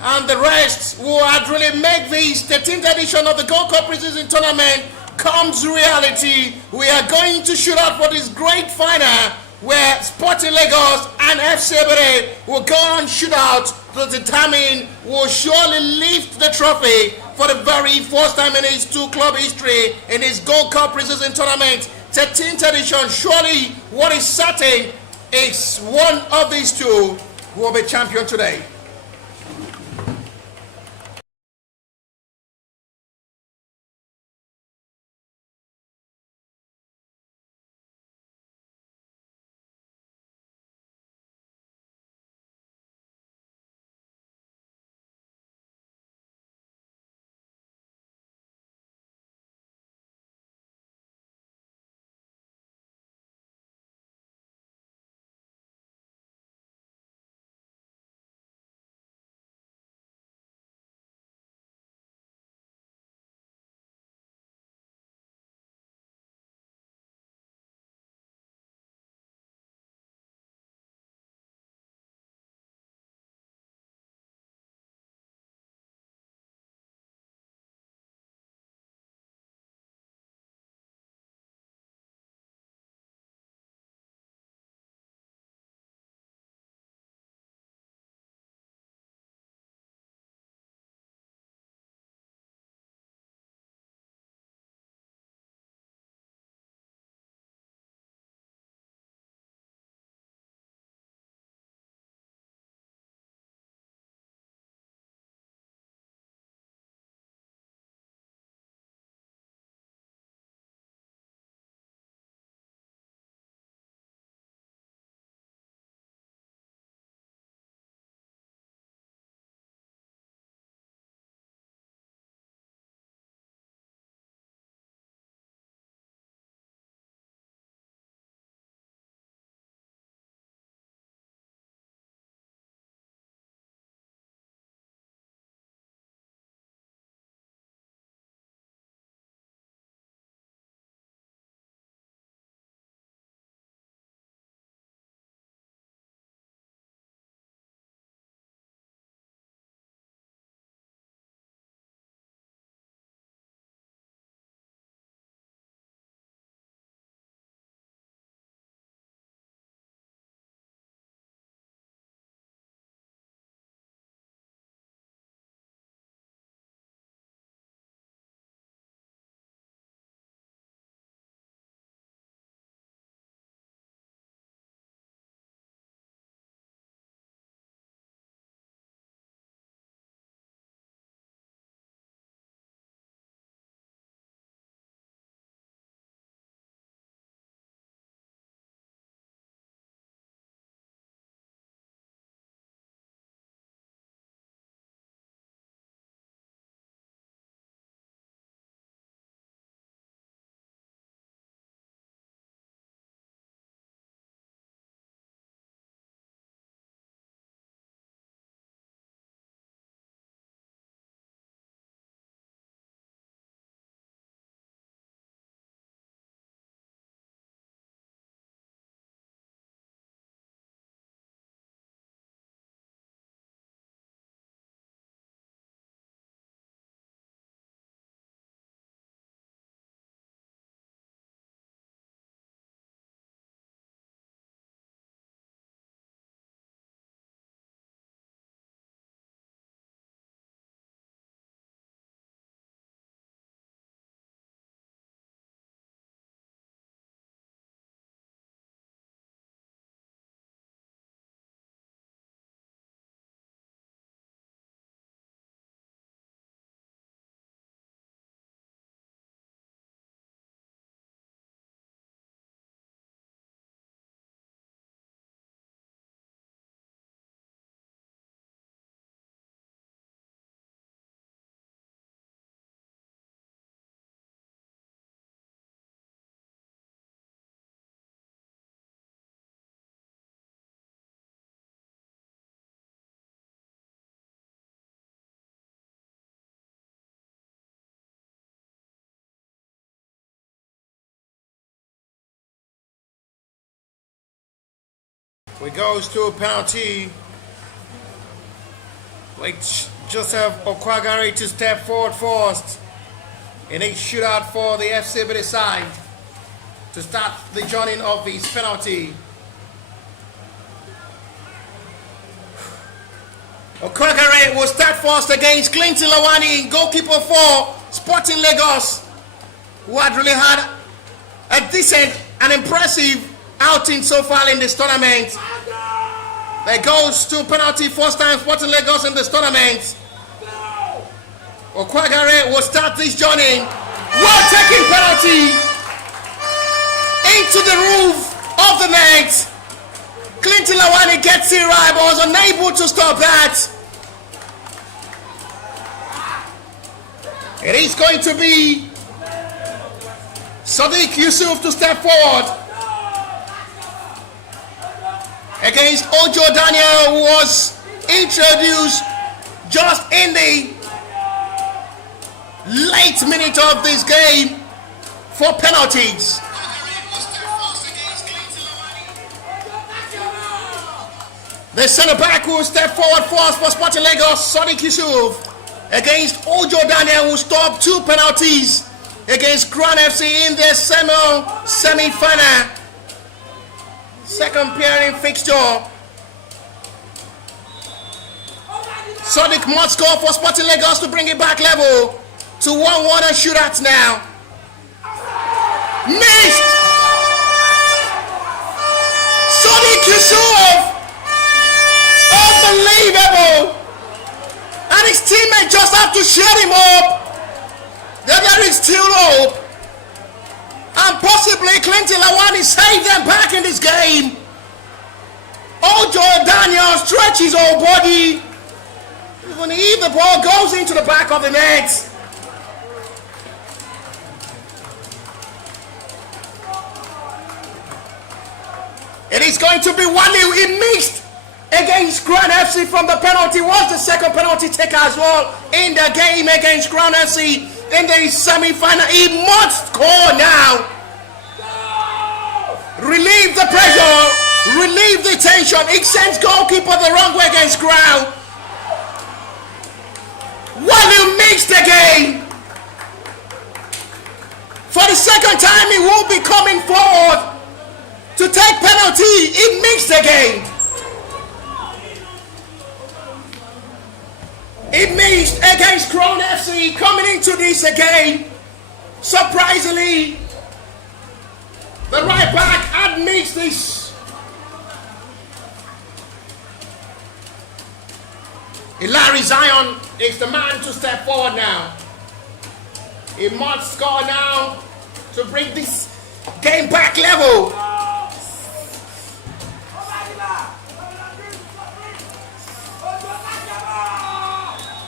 and the rest who had really made this 13th edition of the Gold Cup Preseason Tournament comes reality. We are going to shoot out for this great final where Sporting Lagos and FC Ebedei will go on shootout to determine who will surely lift the trophy for the very first time in its two-club history in this Gold Cup Preseason Tournament 13th edition. Surely what is certain is one of these two will be champion today. We goes to a penalty. With Joseph Okwagari to step forward first in a shootout for the FC Ebedei side to start the joining of his penalty. Okwagari will start first against Clinton Lawani, goalkeeper for Sporting Lagos, who had really had a decent and impressive outing so far in this tournament. There goes to penalty, first time Sporting Lagos in this tournament. Okwagari will start this journey. Well taken penalty into the roof of the net. Clinton Lawani gets it right, but was unable to stop that. It is going to be Sadiq Yusuf to step forward against Ojo Daniel, who was introduced just in the late minute of this game for penalties. The centre back will step forward first for Sporting Lagos, Sadiq Yusuf, against Ojo Daniel, who stopped 2 penalties against Crown FC in their semi-final. Second pairing fixture. Sadiq must score for Sporting Lagos to bring it back level to 1-1 and shootouts now. Missed! Sadiq Yusuf! Unbelievable! And his teammates just have to shut him up. That there is still hope. And possibly Clinton Lawani saved them back in this game. Ojo Daniel stretches his whole body. Even if the ball goes into the back of the net. It is going to be 1-0. He missed against Crown FC from the penalty. Was the second penalty taker as well in the game against Crown FC in the semi-final. He must score now. Relieve the pressure, relieve the tension. It sends goalkeeper the wrong way against Crown. While he missed the game, for the second time he will be coming forward to take penalty. He missed the game. He missed against Crown FC coming into this again. Surprisingly, the right back had missed this. Hilary Zion is the man to step forward now. He must score now to bring this game back level.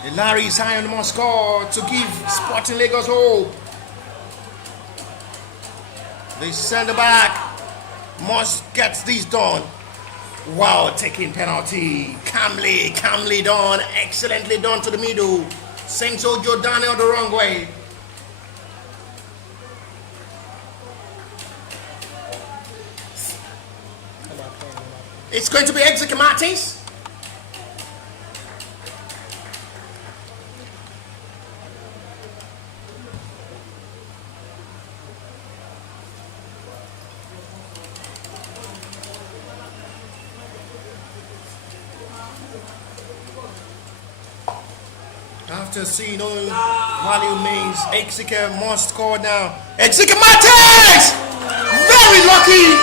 Hilary Zion must score to give Sporting Lagos hope. The centre back must get this done. Wow, taking penalty. Calmly done. Excellently done to the middle. Sends Ojo Daniel the wrong way. It's going to be Exeter Martins. After seeing all value means, Exeter must score now. Exeter Martins! Very lucky!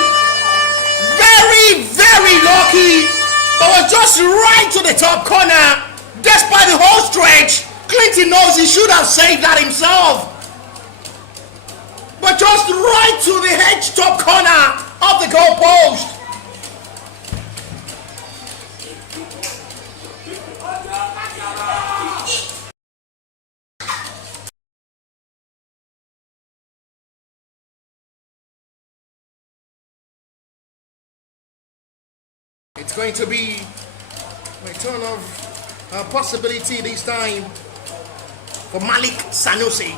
Very lucky! But was just right to the top corner. Despite the whole stretch, Clinton knows he should have saved that himself. But just right to the edge top corner of the goal post. It's going to be a turn of possibility this time for Malik Sanusi.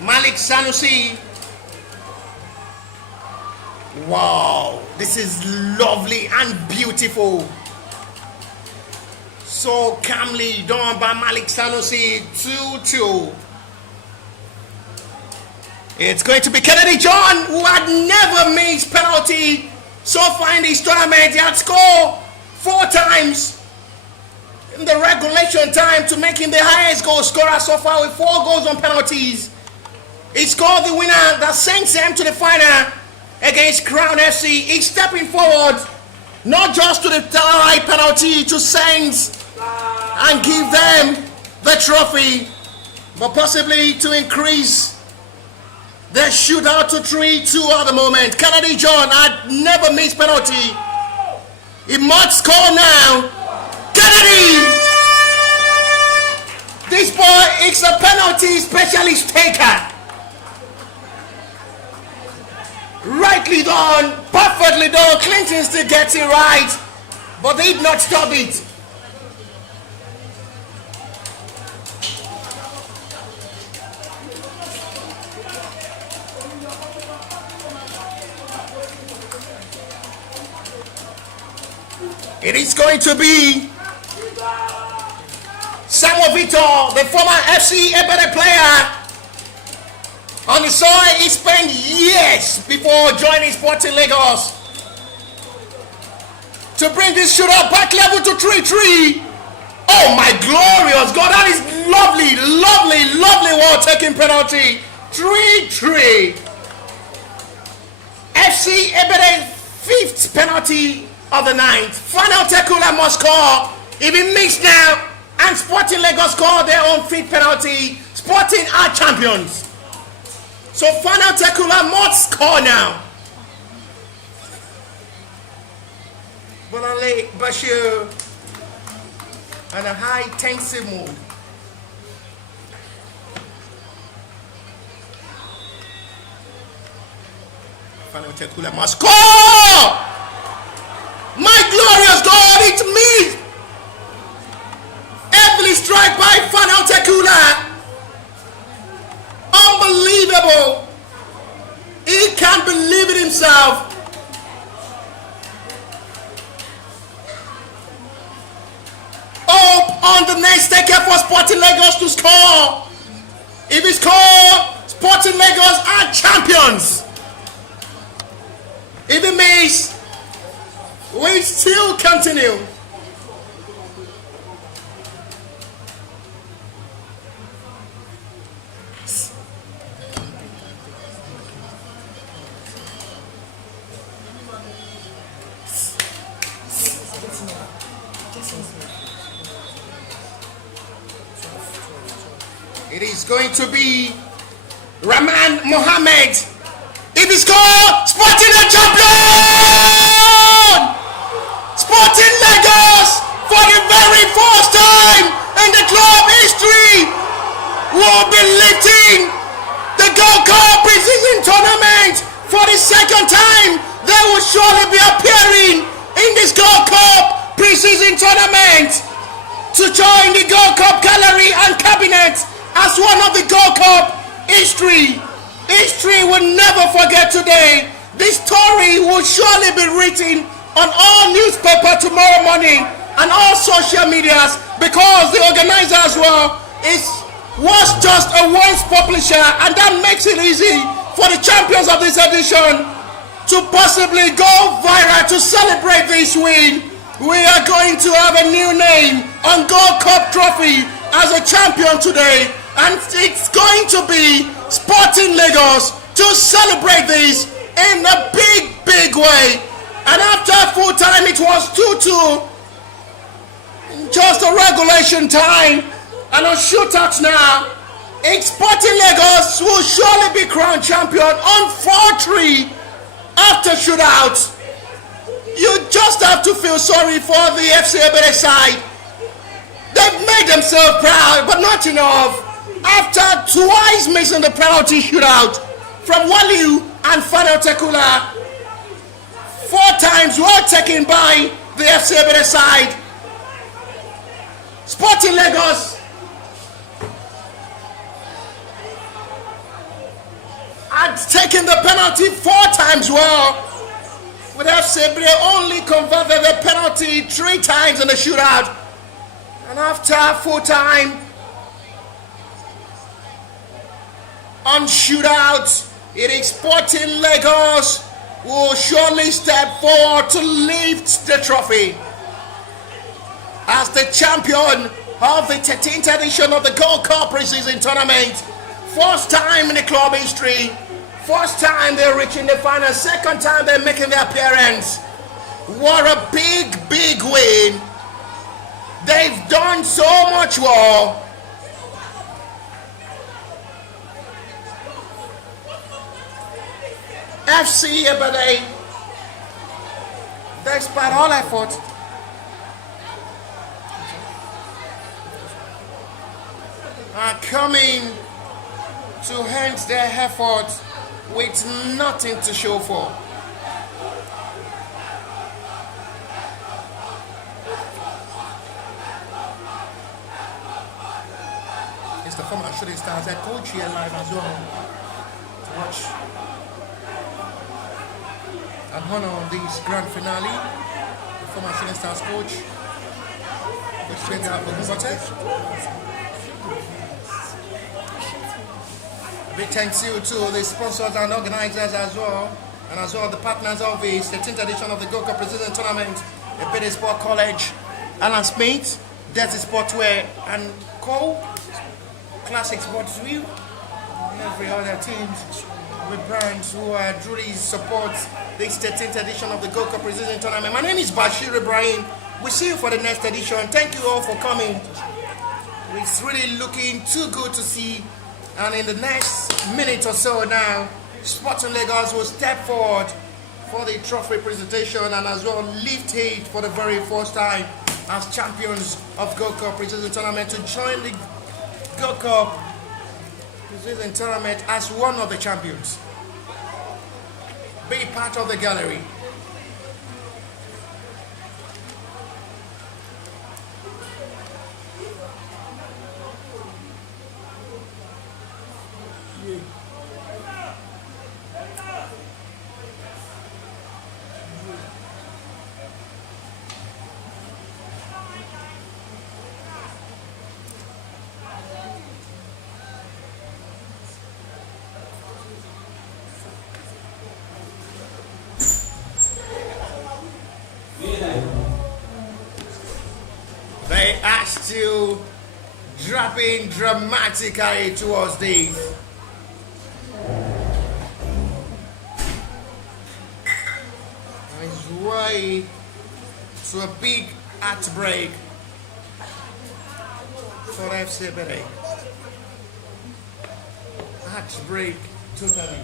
Malik Sanusi Wow, this is lovely and beautiful. So calmly done by Malik Sanusi. 2-2. It's going to be Kennedy John, who had never missed penalty so far in this tournament. He had scored 4 times in the regulation time to make him the highest goal scorer so far with 4 goals on penalties. He scored the winner that sends them to the final against Crown FC. He's stepping forward, not just to the right penalty to Saints and give them the trophy, but possibly to increase their shootout to 3-2 at the moment. Kennedy John had never missed penalty. He must score now. Kennedy! This boy is a penalty specialist taker. Rightly done, perfectly done. Clinton still gets it right, but they did not stop it. It is going to be Samuel Vitor, the former FC Ebedei player. On the soil, he spent years before joining Sporting Lagos to bring this shootout back level to 3-3. Oh my glorious God, that is lovely, lovely, lovely well-taken penalty. 3-3. FC Ebedei 5th penalty of the 9th. Final Tekula must score. If he missed now and Sporting Lagos score their own 5th penalty, Sporting are champions. So Final Tekula must score now. Bonale Bashir and a high tensive mood. Final Tekula must score! My glorious God, it's me! Heavily strike by Final Tekula. Unbelievable. He can't believe it himself. Hope on the next taker for Sporting Lagos to score. If he scores, Sporting Lagos are champions. If he misses, we still continue. It is going to be Rahman Mohammed. If he scores, Sporting are champion! Sporting Lagos, for the very first time in the club history, will be lifting the Gold Cup pre-season tournament for the 2nd time. They will surely be appearing in this Gold Cup pre-season tournament to join the Gold Cup gallery and cabinet as one of the Gold Cup history. History will never forget today. This story will surely be written on all newspaper tomorrow morning and all social medias, because the organizer as well was just a once publisher, and that makes it easy for the champions of this edition to possibly go viral to celebrate this win. We are going to have a new name on Gold Cup trophy as a champion today, and it's going to be Sporting Lagos to celebrate this in a big, big way. And after full time, it was 2-2, just a regulation time, and on shootouts now, Sporting Lagos will surely be crowned champion on 4-3 after shootouts. You just have to feel sorry for the FC Ebedei side. They've made themselves proud, but not enough. After twice missing the penalty shootout from Waliu and Final Tekula, 4 times were taken by the FC Ebedei side. Sporting Lagos had taken the penalty 4 times well. But FC Ebedei only converted the penalty 3 times in the shootout. And after full time on shootout, it is Sporting Lagos who will surely step forward to lift the trophy as the champion of the 13th edition of the Gold Cup preseason tournament. First time in the club history, first time they're reaching the final, second time they're making their appearance. What a big win. They've done so much well. FC Ebedei, despite all effort, are coming to end their effort with nothing to show for. It's the former Shooting Stars head coach here live as well to watch and honor this grand finale. The former Shooting Stars coach, big thanks to the sponsors and organizers as well, and as well the partners of the 13th edition of the Gold Cup Preseason Tournament, Ebedei Sport College, Alan Smith, Desi Sportswear and Co, Classic Sports View, and every other teams with brands who truly support this 13th edition of the Gold Cup Preseason Tournament. My name is Bashir Ibrahim. We see you for the next edition. Thank you all for coming. It's really looking too good to see. And in the next minute or so now, Sporting Lagos will step forward for the trophy presentation and as well lift it for the very first time as champions of Gold Cup Preseason Tournament to join the Gold Cup Preseason Tournament as one of the champions. Be part of the gallery. They are still dropping dramatically towards this. It's way to a big heartbreak for FC Ebedei. Heartbreak totally.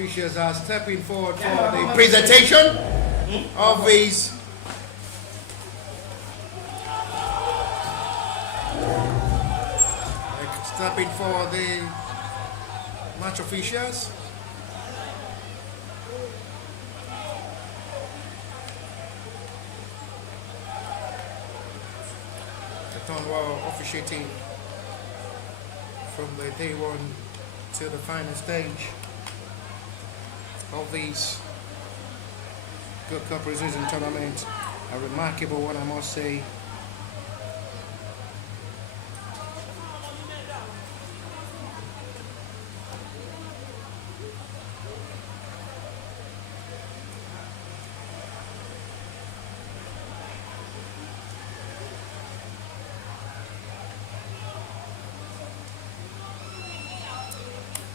Officials are stepping forward for the presentation of these stepping for the match officials. The Tonwell officiating from the day one to the final stage of these Gold Cup Preseason Tournament. A remarkable one, I must say.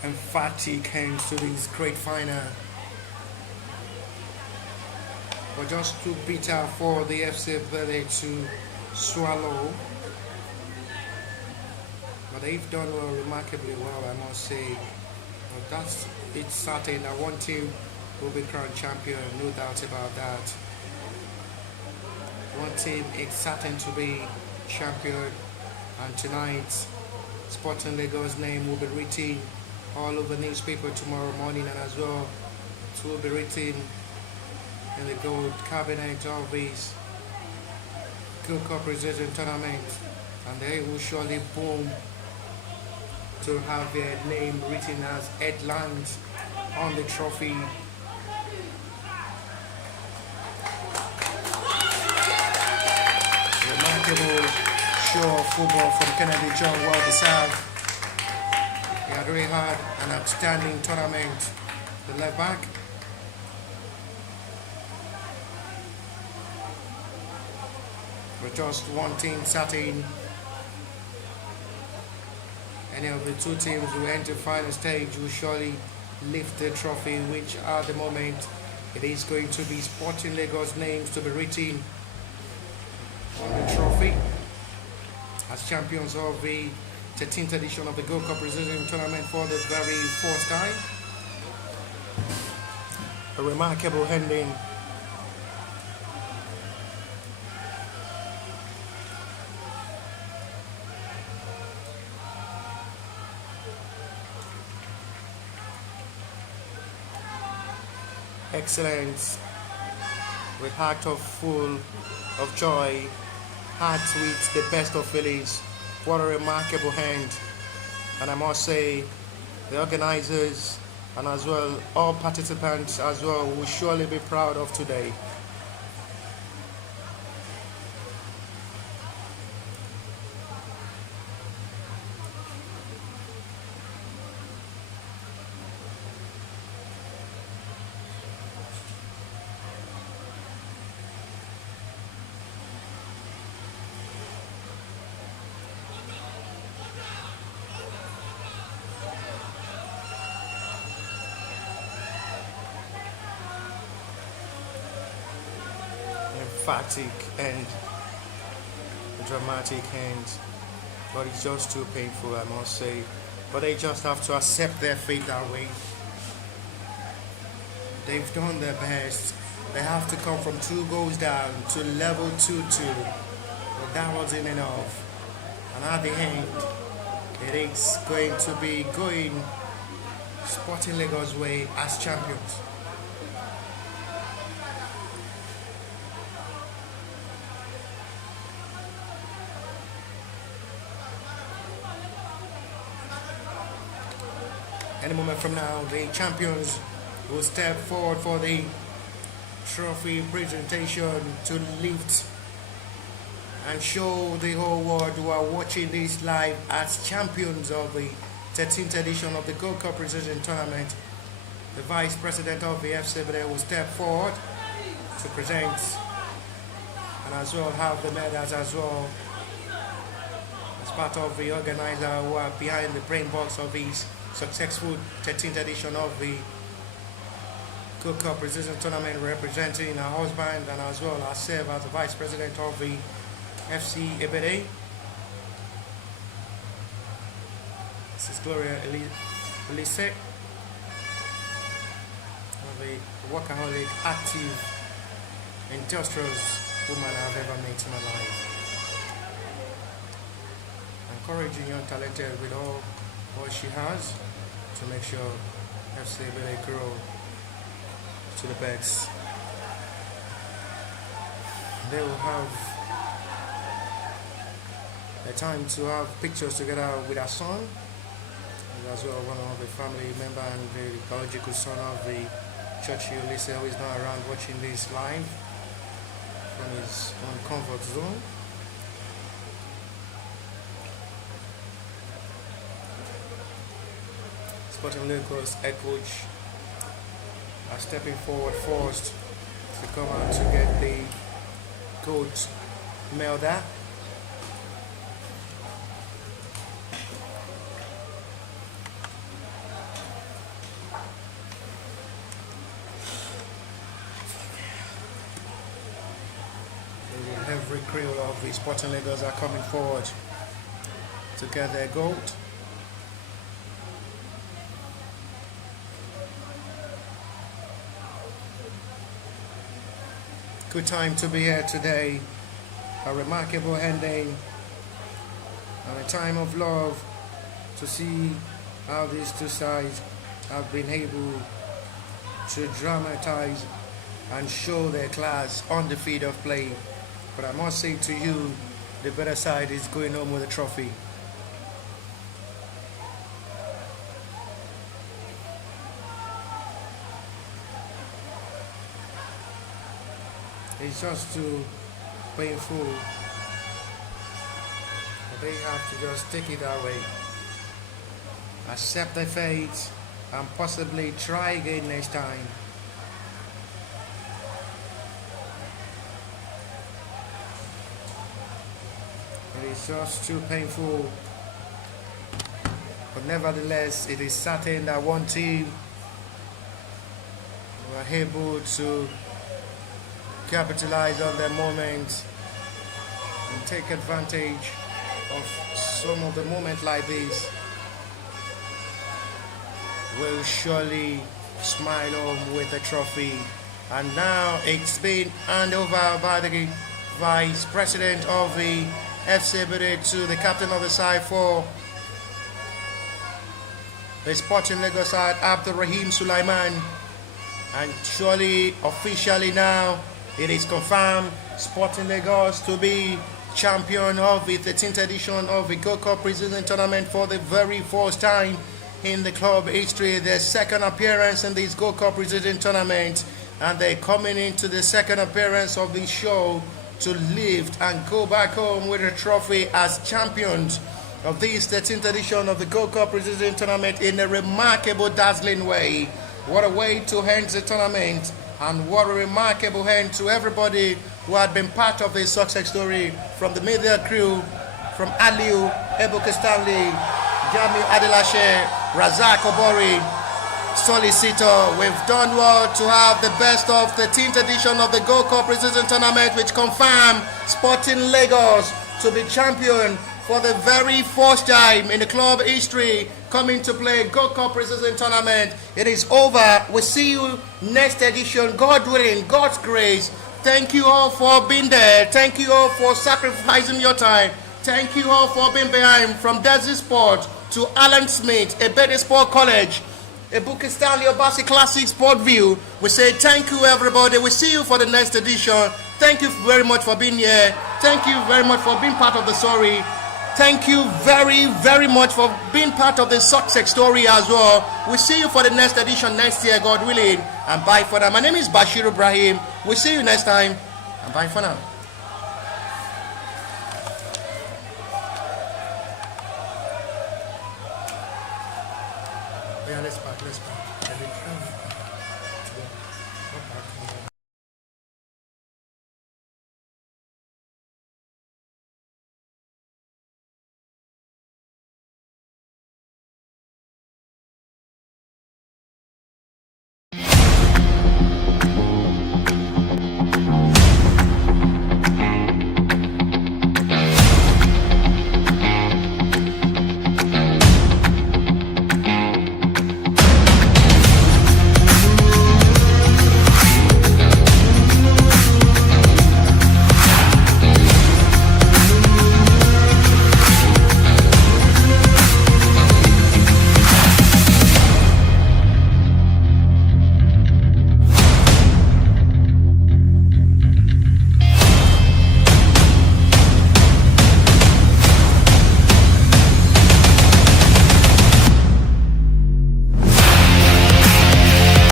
Emphatic ends to this great final. But just too bitter for the FC Ebedei to swallow. But they've done well, remarkably well, I must say. But it's certain that one team will be crowned champion, no doubt about that. One team is certain to be champion, and tonight Sporting Lagos' name will be written all over the newspaper tomorrow morning, and as well it will be written in the gold cabinet of this Gold Cup Precision Tournament, and they will surely boom to have their name written as headlines on the trophy. Remarkable show of football from Kennedy John, well deserved. He had really had an outstanding tournament. The left back. With just one team certain, any of the two teams who enter the final stage will surely lift the trophy, which at the moment it is going to be Sporting Lagos names to be written on the trophy as champions of the 13th edition of the Gold Cup Precision Tournament for the very first time. A remarkable ending. Excellence, with heart of full of joy, hearts with the best of feelings. What a remarkable hand. And I must say, the organizers and as well all participants as well will surely be proud of today. Emphatic and dramatic hands, but it's just too painful, I must say. But they just have to accept their fate that way. They've done their best. They have to come from 2 goals down to level 2-2, but that wasn't enough. And at the end, it is going to be going Sporting Lagos' way as champions. Any moment from now, the champions will step forward for the trophy presentation to lift and show the whole world who are watching this live as champions of the 13th edition of the Gold Cup Precision Tournament. The Vice President of the FC Ebedei will step forward to present and as well have the medals as well as part of the organizer who are behind the brain box of these successful 13th edition of the Gold Cup Precision Tournament, representing our husband and as well ourselves as the Vice President of the FC Ebedei. This is Gloria Elise, the workaholic, active, industrious woman I've ever met in my life. Encouraging young talented with all what she has to make sure FC Ebedei grow to the best. They will have a time to have pictures together with her son, and as well one of the family member and the biological son of the Churchill Lisa, who is now around watching this live from his own comfort zone. Sporting Lagos head coach are stepping forward first to come out to get the gold medal. Every crew of the Sporting Lagos are coming forward to get their gold. Good time to be here today. A remarkable ending and a time of love to see how these two sides have been able to dramatize and show their class on the field of play. But I must say to you, the better side is going home with a trophy. It's just too painful. But they have to just take it that way. Accept their fate and possibly try again next time. It is just too painful. But nevertheless, it is certain that one team were able to capitalize on their moment and take advantage of some of the moments like this. Will surely smile home with a trophy. And now it's been handed over by the vice president of the FC Ebedei to the captain of the side for the Sporting Lagos side, Abdulrahim Sulaiman. And surely, officially now, it is confirmed Sporting Lagos to be champion of the 13th edition of the Gold Cup Preseason Tournament for the very first time in the club history. Their second appearance in this Gold Cup Preseason Tournament, and they're coming into the second appearance of the show to lift and go back home with a trophy as champions of this 13th edition of the Gold Cup Preseason Tournament in a remarkable, dazzling way. What a way to end the tournament, and what a remarkable end to everybody who had been part of this success story, from the media crew, from Aliu, Ebuka Stanley, Jamiu Adelashe, Razak Obori, Solicitor. We've done well to have the best of the 13th edition of the Gold Cup Preseason Tournament, which confirmed Sporting Lagos to be champion for the very first time in the club history, coming to play Gold Cup Preseason Tournament. It is over. We'll see you next edition, God willing, God's grace. Thank you all for being there. Thank you all for sacrificing your time. Thank you all for being behind. From Desi Sport to Alan Smith, Ebedei Sport College, Ebuka Stanley Obasi Classic Sport View, we say thank you everybody. We see you for the next edition. Thank you very much for being here. Thank you very much for being part of the story. Thank you very, very much for being part of the success story as well. We'll see you for the next edition next year, God willing. And bye for now. My name is Bashir Ibrahim. We'll see you next time. And bye for now. Yeah, let's back.